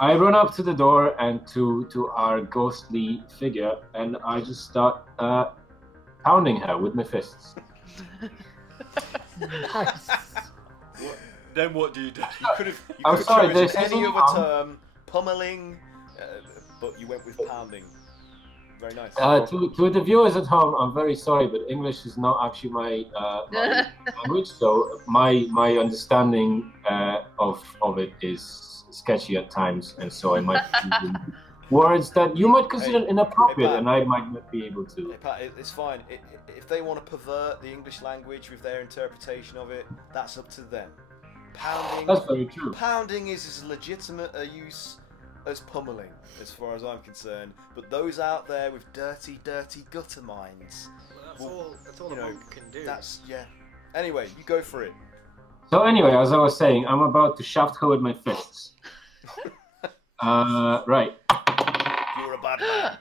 I run up to the door and to our ghostly figure, and I just start pounding her with my fists. Nice. Then what do you do? You could have I'm sorry, chosen this any isn't other term, pummeling, but you went with pounding. Very nice. To the viewers at home, I'm very sorry, but English is not actually my language, so my understanding of it is sketchy at times, and so I might use words that you might consider inappropriate, Pat. and I might not be able to. Hey, Pat, it's fine. If they want to pervert the English language with their interpretation of it, that's up to them. That's very true. Pounding is as legitimate a use as pummeling, as far as I'm concerned. But those out there with dirty, dirty gutter minds, That's all a monk can do. Anyway, you go for it. So anyway, as I was saying, I'm about to shaft her with my fists. Right. You're a bad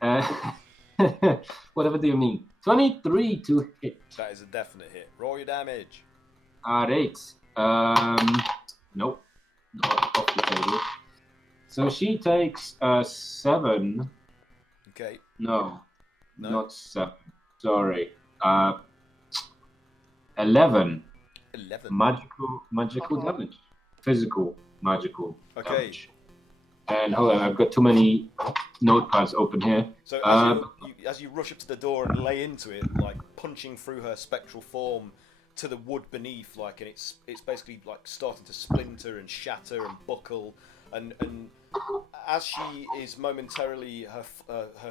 man. Whatever do you mean? 23 to hit. That is a definite hit. Roll your damage. Alright. Nope. Not off the table. So she takes 7. Okay. No, not 7. Sorry. 11. 11. Magical damage. Physical magical Okay. damage. And hold on, I've got too many notepads open here. So as you rush up to the door and lay into it, like punching through her spectral form to the wood beneath, like, and it's basically like starting to splinter and shatter and buckle, and as she is momentarily her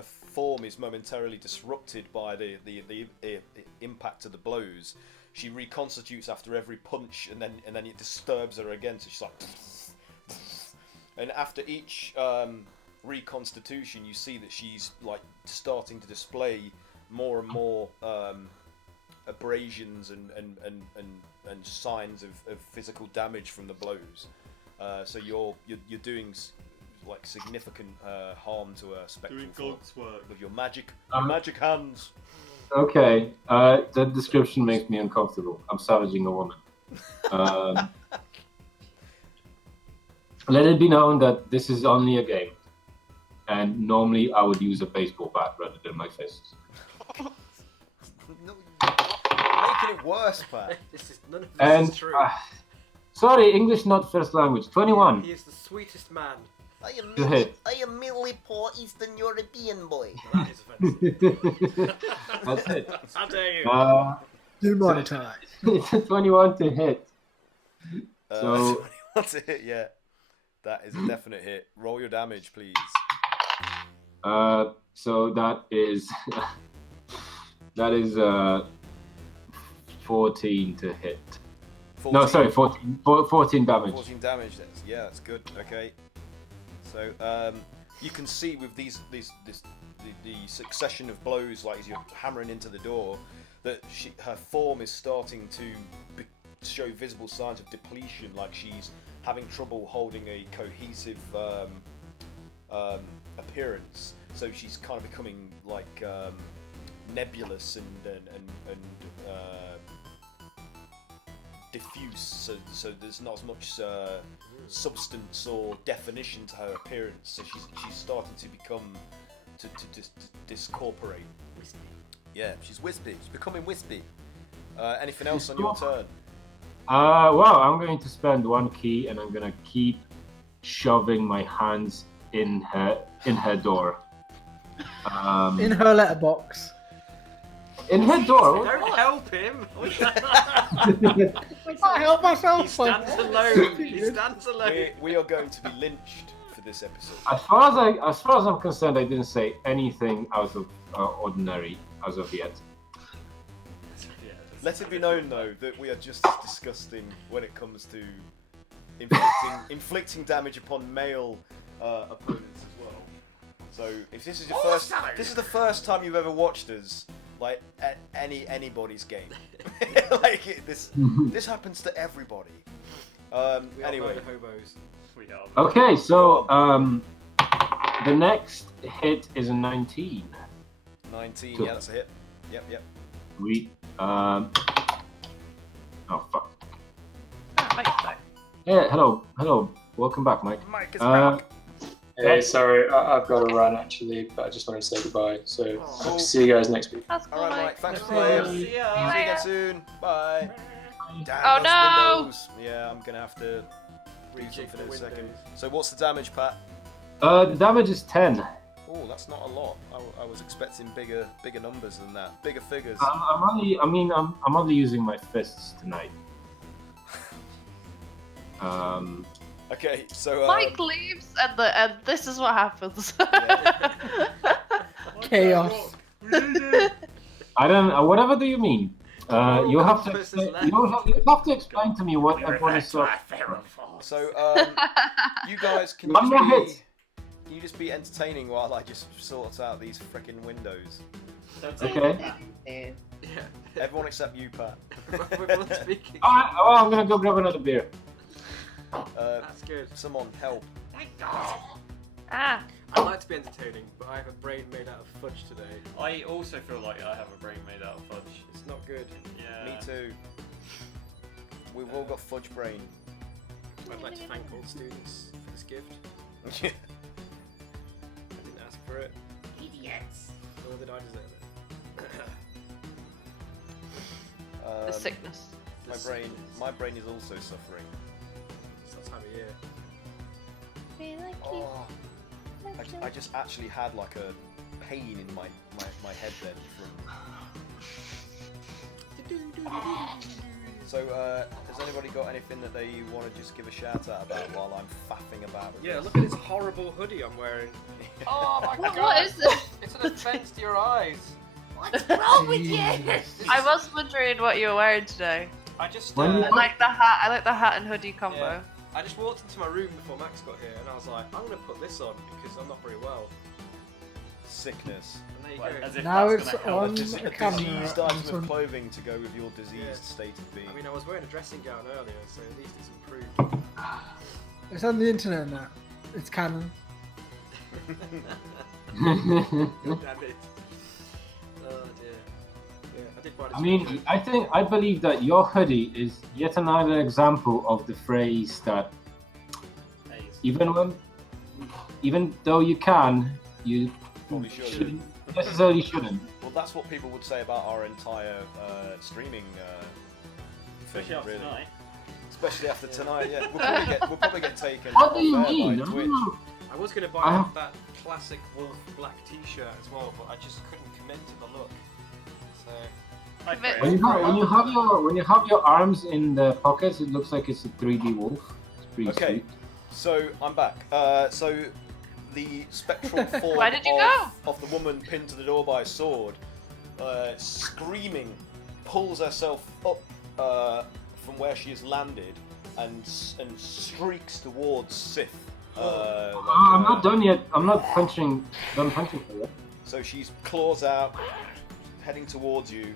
form is momentarily disrupted by the impact of the blows. She reconstitutes after every punch, and then it disturbs her again. So she's like. And after each reconstitution, you see that she's like starting to display more and more abrasions and signs of physical damage from the blows. So you're doing like significant harm to her spectral Doing form God's work. with your magic hands. Okay, that description makes me uncomfortable. I'm savaging a woman. Let it be known that this is only a game, and normally I would use a baseball bat rather than my fists. No, making it worse, Pat. None of this And is true. sorry, English not first language. 21 He is the sweetest man. to hit. I am merely poor Eastern European boy. Well, that is offensive. That's it. How dare you? Demonetized. It's a 21 to hit. So 21 to hit, yeah. That is a definite hit. Roll your damage, please. so that is 14 to hit. 14, No, sorry, 14 damage. 14 damage. That's good. Okay. So you can see with the succession of blows, like as you're hammering into the door, that her form is starting to show visible signs of depletion, like she's having trouble holding a cohesive appearance. So she's kind of becoming like nebulous and diffuse. So there's not as much substance or definition to her appearance. So she's starting to become to discorporate. Wispy. Yeah, she's wispy. She's becoming wispy. Anything else on your turn? Well, I'm going to spend 1 key, and I'm going to keep shoving my hands in her door. In her letterbox. In her door. Don't help him. I can't help myself. He stands alone. He stands alone. We are going to be lynched for this episode. As far as I'm concerned, I didn't say anything out of ordinary as of yet. Let it be known, though, that we are just as disgusting when it comes to inflicting damage upon male opponents as well. So if this is this is the first time you've ever watched us, like anybody's game. Like this happens to everybody. We Anyway. are hobos. We are. Okay, so the next hit is a 19. 19. Cool. Yeah, that's a hit. Yep. Oh fuck. Mike's back. Yeah, hello. Welcome back, Mike. Mike is back. Hey, sorry, I've got to run actually, but I just wanted to say goodbye. So I'll see you guys next week. That's cool, Alright, Mike. Mike. Thanks for Bye. playing. See See ya. you again soon. Bye. Damn, Oh, those no! windows. Yeah, I'm gonna have to do Rejig something in the a second. windows. So what's the damage, Pat? The damage is 10. Oh, that's not a lot. I was expecting bigger numbers than that. Bigger figures. I'm only using my fists tonight. Okay, so Mike leaves, and this is what happens. Chaos. I don't. Whatever do you mean? You have to. Person's Explain, you have to explain to me what everyone is so. So you guys can One more hit. you just be entertaining while I just sort out these frickin' windows. Okay. Yeah. Everyone except you, Pat. We're both speaking. Alright, well, I'm gonna go grab another beer. That's good. Someone help. Ah. I like to be entertaining, but I have a brain made out of fudge today. I also feel like I have a brain made out of fudge. It's not good. Yeah. Me too. We've all got fudge brain. I'd like to thank all the students for this gift. Yeah. I didn't ask for it, Idiots. nor did I deserve it. The sickness. My brain is also suffering. It's that time of year. Oh, I just actually had like a pain in my head then from. So has anybody got anything that they want to just give a shout out about while I'm faffing about with Yeah, this? look at this horrible hoodie I'm wearing. Oh my god! What is this? It's an offence to your eyes. What's wrong with you? I was wondering what you were wearing today. I just When you- I like the hat. I like the hat and hoodie combo. Yeah. I just walked into my room before Max got here, and I was like, I'm gonna put this on because I'm not very well. Sickness. And there you Like, go. as if Now that's it's gonna help. on A diseased camera. item of clothing to go with your diseased Yeah. state of being. I mean, I was wearing a dressing gown earlier, so at least it's improved. It's on the internet now. It's canon. God damn it. Oh dear. Yeah, I did buy this. I mean, I believe that your hoodie is yet another example of the phrase that even though you can, you Probably shouldn't. shouldn't necessarily shouldn't. Well, that's what people would say about our entire streaming thing, Especially after really. tonight. Especially after tonight, yeah. We'll probably get taken What do you off air mean? by I Twitch. don't know. I was gonna buy I have- that classic wolf black T-shirt as well, but I just couldn't commit to the look. So I'd When wear it. When you have your arms in the pockets, it looks like it's a 3D wolf. It's pretty Okay, sweet. so I'm back. So the spectral form Where did you go? of the woman pinned to the door by a sword, screaming, pulls herself up from where she has landed and streaks towards Sith. I'm not done yet. I'm not done punching for you. So she's claws out, heading towards you,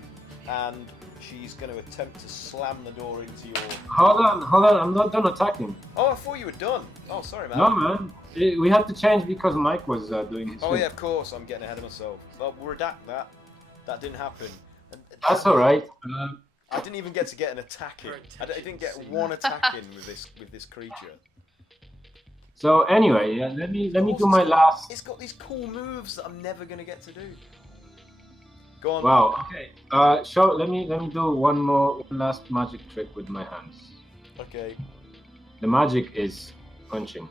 and she's going to attempt to slam the door into your. Hold on. I'm not done attacking. Oh, I thought you were done. Oh, sorry, man. No, man. We had to change because Mike was doing his Oh thing. yeah, of course. I'm getting ahead of myself. Well, we'll redact that. That didn't happen. That's all right. I didn't even get to get an attack in. Very I didn't get attention one attack in with this creature. So anyway, yeah, let me do my last. It's got these cool moves that I'm never gonna get to do. Go on. Wow. Okay. Let me do one last magic trick with my hands. Okay. The magic is punching.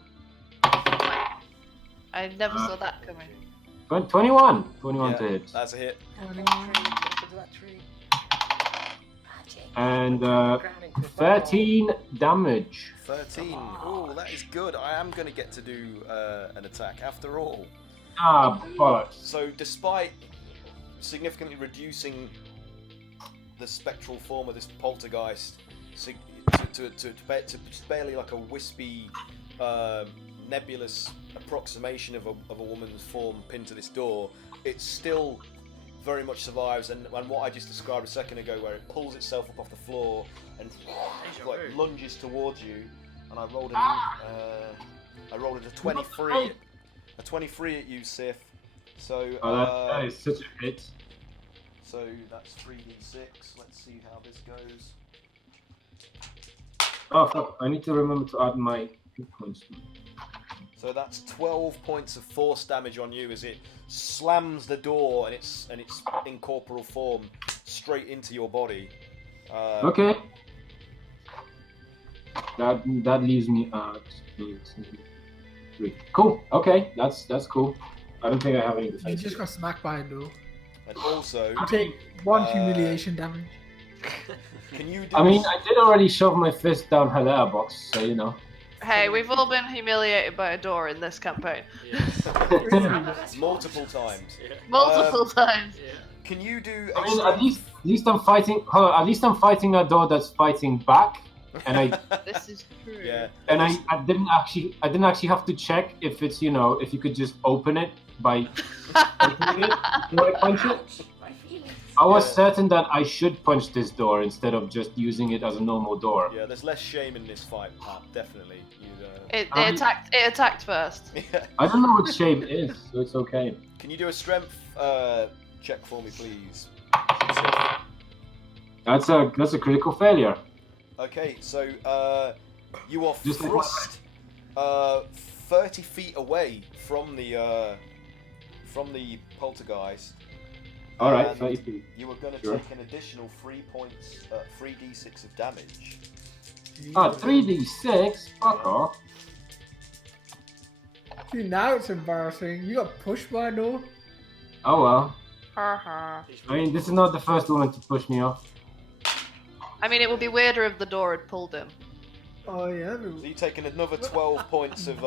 I never saw that coming. 21 Yeah, to hit, that's a hit. and 13 damage. 13. Oh, that is good. I am gonna get to do an attack after all. But So, despite significantly reducing the spectral form of this poltergeist to barely like a wispy nebulous approximation of a woman's form pinned to this door, it still very much survives. And what I just described a second ago, where it pulls itself up off the floor and like lunges towards you. And I rolled a 23. A 23 at you, Sif. So that is such a hit. So that's 3d6. Let's see how this goes. Oh fuck! I need to remember to add my hit points. So that's 12 points of force damage on you as it slams the door and its incorporeal form straight into your body. Okay. That leaves me at 3. Cool. Okay, that's cool. I don't think I have any defense. You just got smacked by a door. And also, You take 1 humiliation damage. can you do I mean, I did already shove my fist down her letterbox, so you know. Hey, we've all been humiliated by a door in this campaign. multiple times? Multiple times. Can you do? I mean, at least I'm fighting. Hold on, at least I'm fighting a door that's fighting back, and I. This is true. Yeah. And I didn't actually have to check if it's if you could just open it by opening it before I punch it. I was certain that I should punch this door instead of just using it as a normal door. Yeah, there's less shame in this fight, Pat. Definitely. It attacked first. Yeah. I don't know what shame is, so it's okay. Can you do a strength check for me, please? That's a critical failure. Okay, so you are Just like thrust 30 feet away from the poltergeist. All right, and 30 feet. You are going to Sure. take an additional 3 points, 3d6 of damage. 3d6? Fuck off. See, now it's embarrassing. You got pushed by a door. Oh well. Haha. I mean, this is not the first woman to push me off. I mean, it would be weirder if the door had pulled him. Oh yeah. So you've taken another 12 points of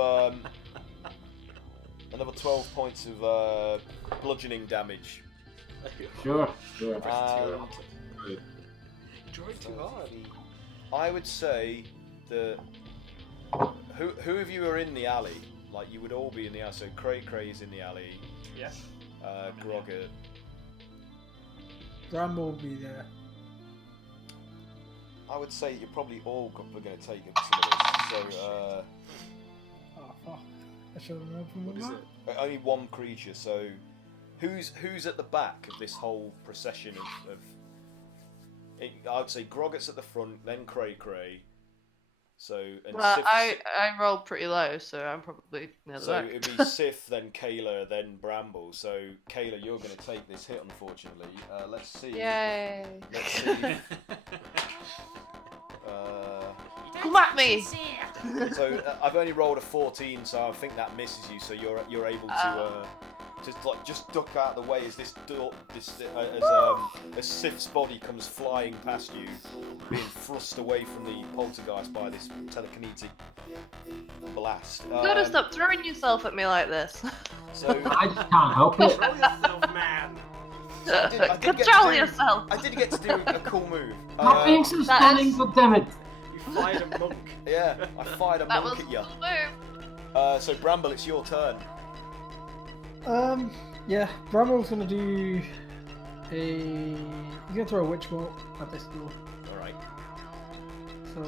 bludgeoning damage. Sure. And Drive too hard. I would say that who of you are in the alley? Like, you would all be in the alley. So Cray is in the alley. Yes. Grogger. Bramble will be there. I would say you're probably all going to take some of this. So Oh fuck! I should have known from What is that. it? only one creature. So who's at the back of this whole procession of I would say Grogger's at the front, then Cray. So and Well, Sif, I rolled pretty low, so I'm probably near the so back. it'd be Sif, then Kayla, then Bramble. So Kayla, you're going to take this hit, unfortunately. Let's see. Yay! Let's see. Come at me! So I've only rolled a 14, so I think that misses you. So you're able to just duck out of the way as this door, as Sif's body comes flying past you, being thrust away from the poltergeist by this telekinetic blast. You gotta stop throwing yourself at me like this. So I just can't help it. Control yourself, man. I did get to Control do- yourself! I did get to do a cool move. Not being so That stunning, is- goddammit. You fired a monk. Yeah, I fired a That monk was at you. a cool move. So Bramble, it's your turn. Yeah, Bramble's gonna do he's gonna throw a witch bolt at this door. All right. So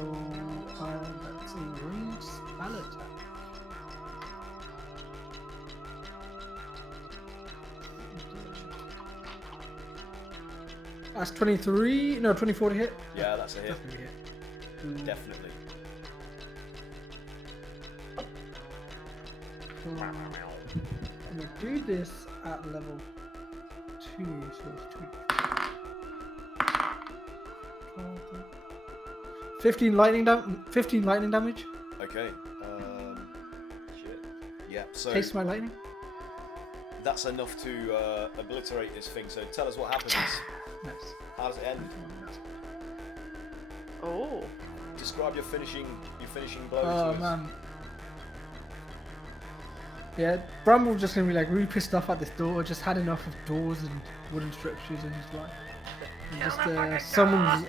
that's a ranged spell attack. That's 24 to hit. Yeah, that's a hit. Definitely hit. Definitely. So, I'm gonna do this at level 2, so it's 15 lightning damage. Okay. Shit. Yeah. So Taste my lightning. that's enough to obliterate this thing. So tell us what happens. Nice. How does it end? Oh. Describe your finishing blow. to Oh us. man. Yeah, Bramble's just gonna be like really pissed off at this door. Just had enough of doors and wooden structures in his life. And just someone's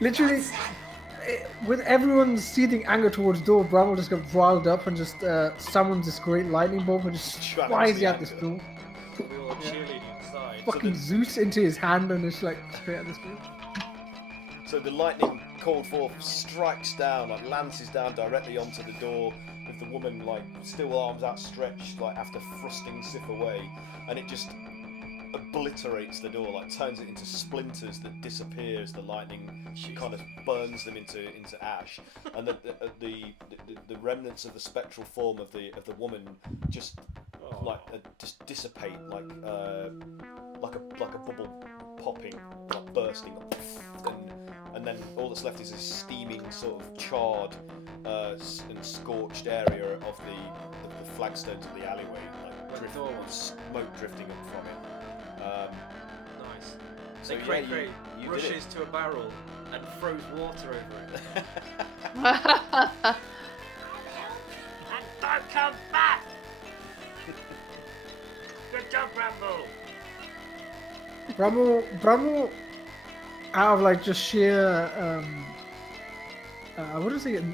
literally, with everyone's seething anger towards door, Bramble just got riled up and just summons this great lightning bolt and just flies out this door. We all cheerleading inside. Fucking Zeus into his hand and it's like straight at this door. So the lightning called forth strikes down, like lances down directly onto the door, with the woman like still arms outstretched, like after thrusting Sif away, and it just obliterates the door, like turns it into splinters that disappear as the lightning kind of burns them into ash, and the remnants of the spectral form of the woman just just dissipate like a bubble popping, like bursting, and then all that's left is a steaming sort of charred and scorched area of the flagstones of the alleyway, like smoke drifting up from it. Nice. So Cray yeah, Cray you rushes did it. to a barrel and throws water over it. And don't come back! Good job, Bramble! Bramble, out of like just sheer, what is it?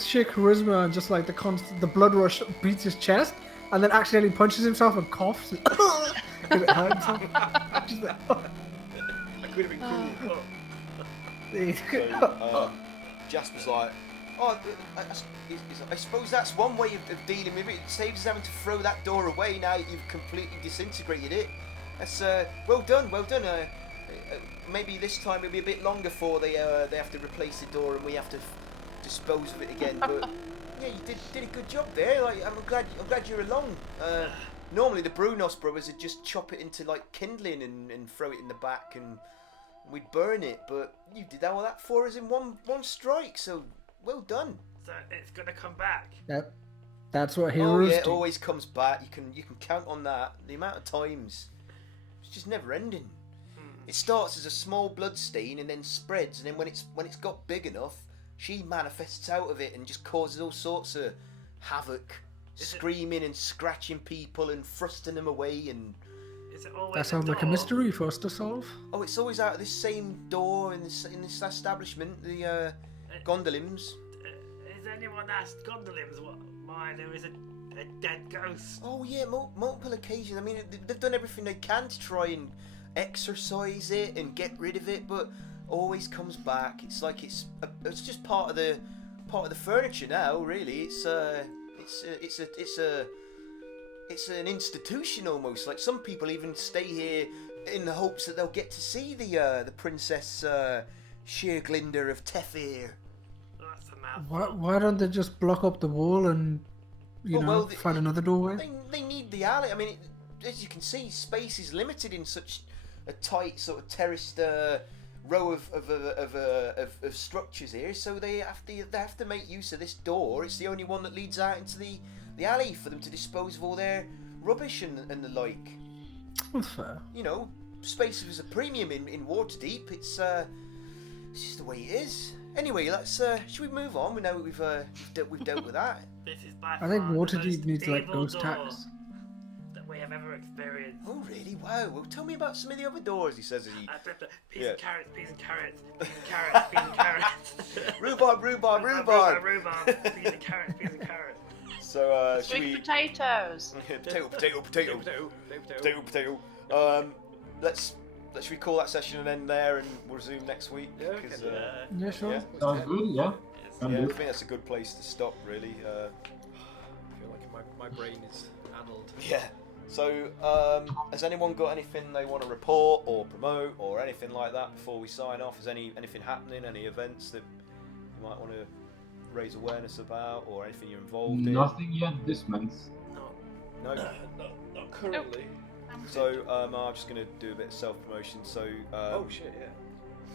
Sheer charisma and just like the blood rush beats his chest, and then accidentally punches himself and coughs. Because it hurt himself. Just like, oh. That could have been cool. So, Jasper's like, I suppose that's one way of dealing with it. It saves us having to throw that door away now that you've completely disintegrated it. That's well done. Maybe this time it'll be a bit longer before they have to replace the door and we have to dispose of it again. But yeah, you did a good job there. Like I'm glad you're along. Normally the Brunos brothers would just chop it into like kindling and throw it in the back and we'd burn it. But you did all that for us in one strike. So well done. So it's gonna come back. That's what heroes do. It do. always comes back. You can count on that. The amount of times, it's just never ending. It starts as a small blood stain and then spreads, and then when it's got big enough, she manifests out of it and just causes all sorts of havoc, screaming and scratching people and thrusting them away. And is it always that sounds like a mystery for us to solve. Oh, it's always out of this same door in this establishment, the Gondolims. Has anyone asked Gondolims why there is a dead ghost? Oh yeah, multiple occasions. I mean, they've done everything they can to try and exorcise it and get rid of it, but always comes back. It's like it's just part of the furniture now. Really, it's an institution almost. Like some people even stay here in the hopes that they'll get to see the Princess Sheerglinder of Tefir. That's a mouthful. Why don't they just block up the wall and find another doorway? They need the alley. I mean, as you can see, space is limited in such a tight sort of terraced row of structures here. So they have to make use of this door. It's the only one that leads out into the alley for them to dispose of all their rubbish and the like. That's fair. You know, space is a premium in Waterdeep. It's just the way it is. Anyway, let's should we move on? We know we've dealt with that. This is by I think far the Waterdeep most needs like evil ghost door tax. that we have ever experienced. Oh really? Wow. Well, tell me about some of the other doors. He says as he. Peas and carrots, peas and carrots, peas and carrots, peas and carrots. Rhubarb. Rhubarb, peas and carrots, peas and carrots. So should Sweet we? potatoes. Potato. Should we call that session and end there, and we'll resume next week? Yeah, okay. 'Cause, Yeah, sure. yeah. Sounds good, yeah. I think that's a good place to stop, really. I feel like my brain is addled. Yeah. So, has anyone got anything they want to report or promote or anything like that before we sign off? Is anything happening? Any events that you might want to raise awareness about, or anything you're involved in? Nothing yet this month. No. Not currently. So, I'm just going to do a bit of self-promotion. So, Oh shit, yeah.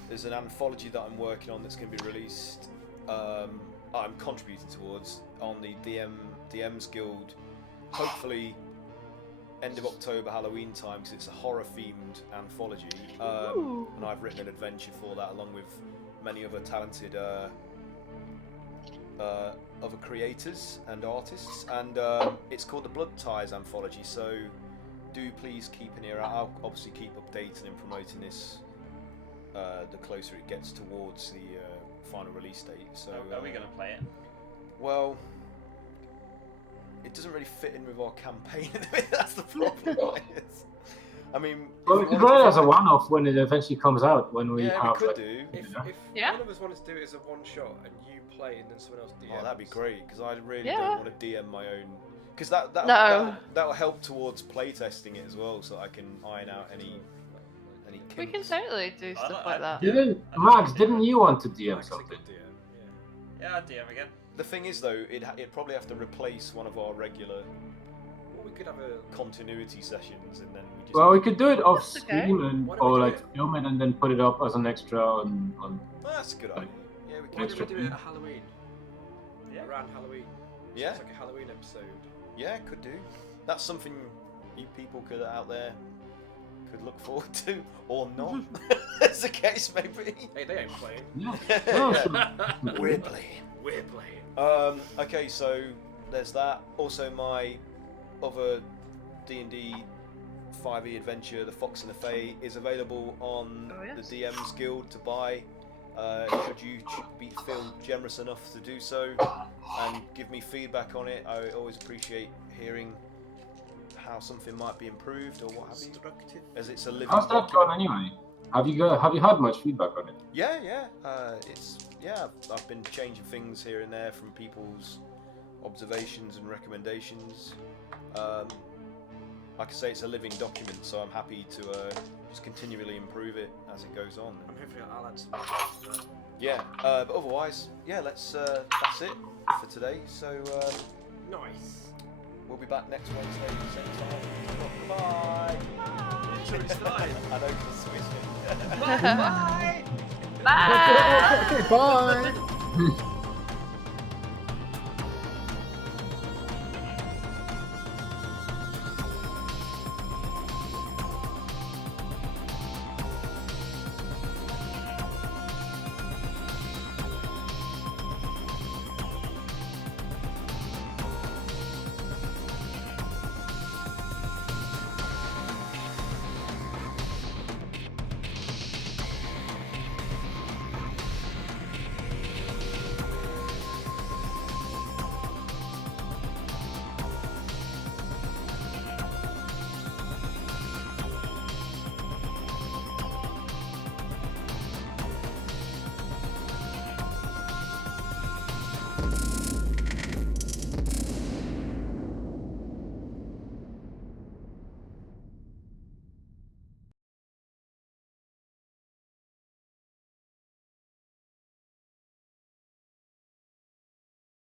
there's an anthology that I'm working on that's going to be released. I'm contributing towards on the DMs Guild. Hopefully, end of October, Halloween time, because it's a horror-themed anthology. And I've written an adventure for that, along with many other talented other creators and artists. And it's called the Blood Ties Anthology. So, do please keep an ear out. I'll obviously keep updating and promoting this the closer it gets towards the final release date. So Are we gonna play it? well, it doesn't really fit in with our campaign. That's the problem. I mean, Well, we could run it as a one-off when it eventually comes out. When we yeah, have we like, could do. If Yeah. one of us wanted to do it as a one shot and you play and then someone else DMs. Oh, that'd be great because I really Yeah. don't want to DM my own. Because No. that'll help towards playtesting it as well, so I can iron out any We can kinks. totally do stuff like that. Max, didn't you want to DM Max is a something? good DM, Yeah, I'll DM again. The thing is, though, it'd probably have to replace one of our regular yeah. Well, we could have a. continuity sessions, and then we just. Well, we could do it off That's okay. stream and Why don't we or do like it? film it and then put it up as an extra on. Well, that's a good idea. Yeah, we Why can. don't Extra. we do it at Halloween? Yeah. Around Halloween. Yeah. It's like a Halloween episode. Yeah, could do. That's something you people could out there could look forward to, or not. As the case may be. Hey, they ain't playing. Yeah. Yeah. We're playing. We're playing. Okay, so there's that. Also, my other D&D 5e adventure, The Fox and the Fae, is available on Oh, yes. the DM's Guild to buy. Should you feel generous enough to do so and give me feedback on it, I always appreciate hearing how something might be improved or what have you. Constructive. As it's a living How's that document. going anyway? Have you had much feedback on it? Yeah. I've been changing things here and there from people's observations and recommendations. Like I say, it's a living document, so I'm happy to just continually improve it as it goes on. I'm hoping I'll add some. Yeah, but otherwise, yeah, that's it for today. So Nice. we'll be back next Wednesday, same time. Bye. So it's live. I know it's switching. Bye. Okay, bye.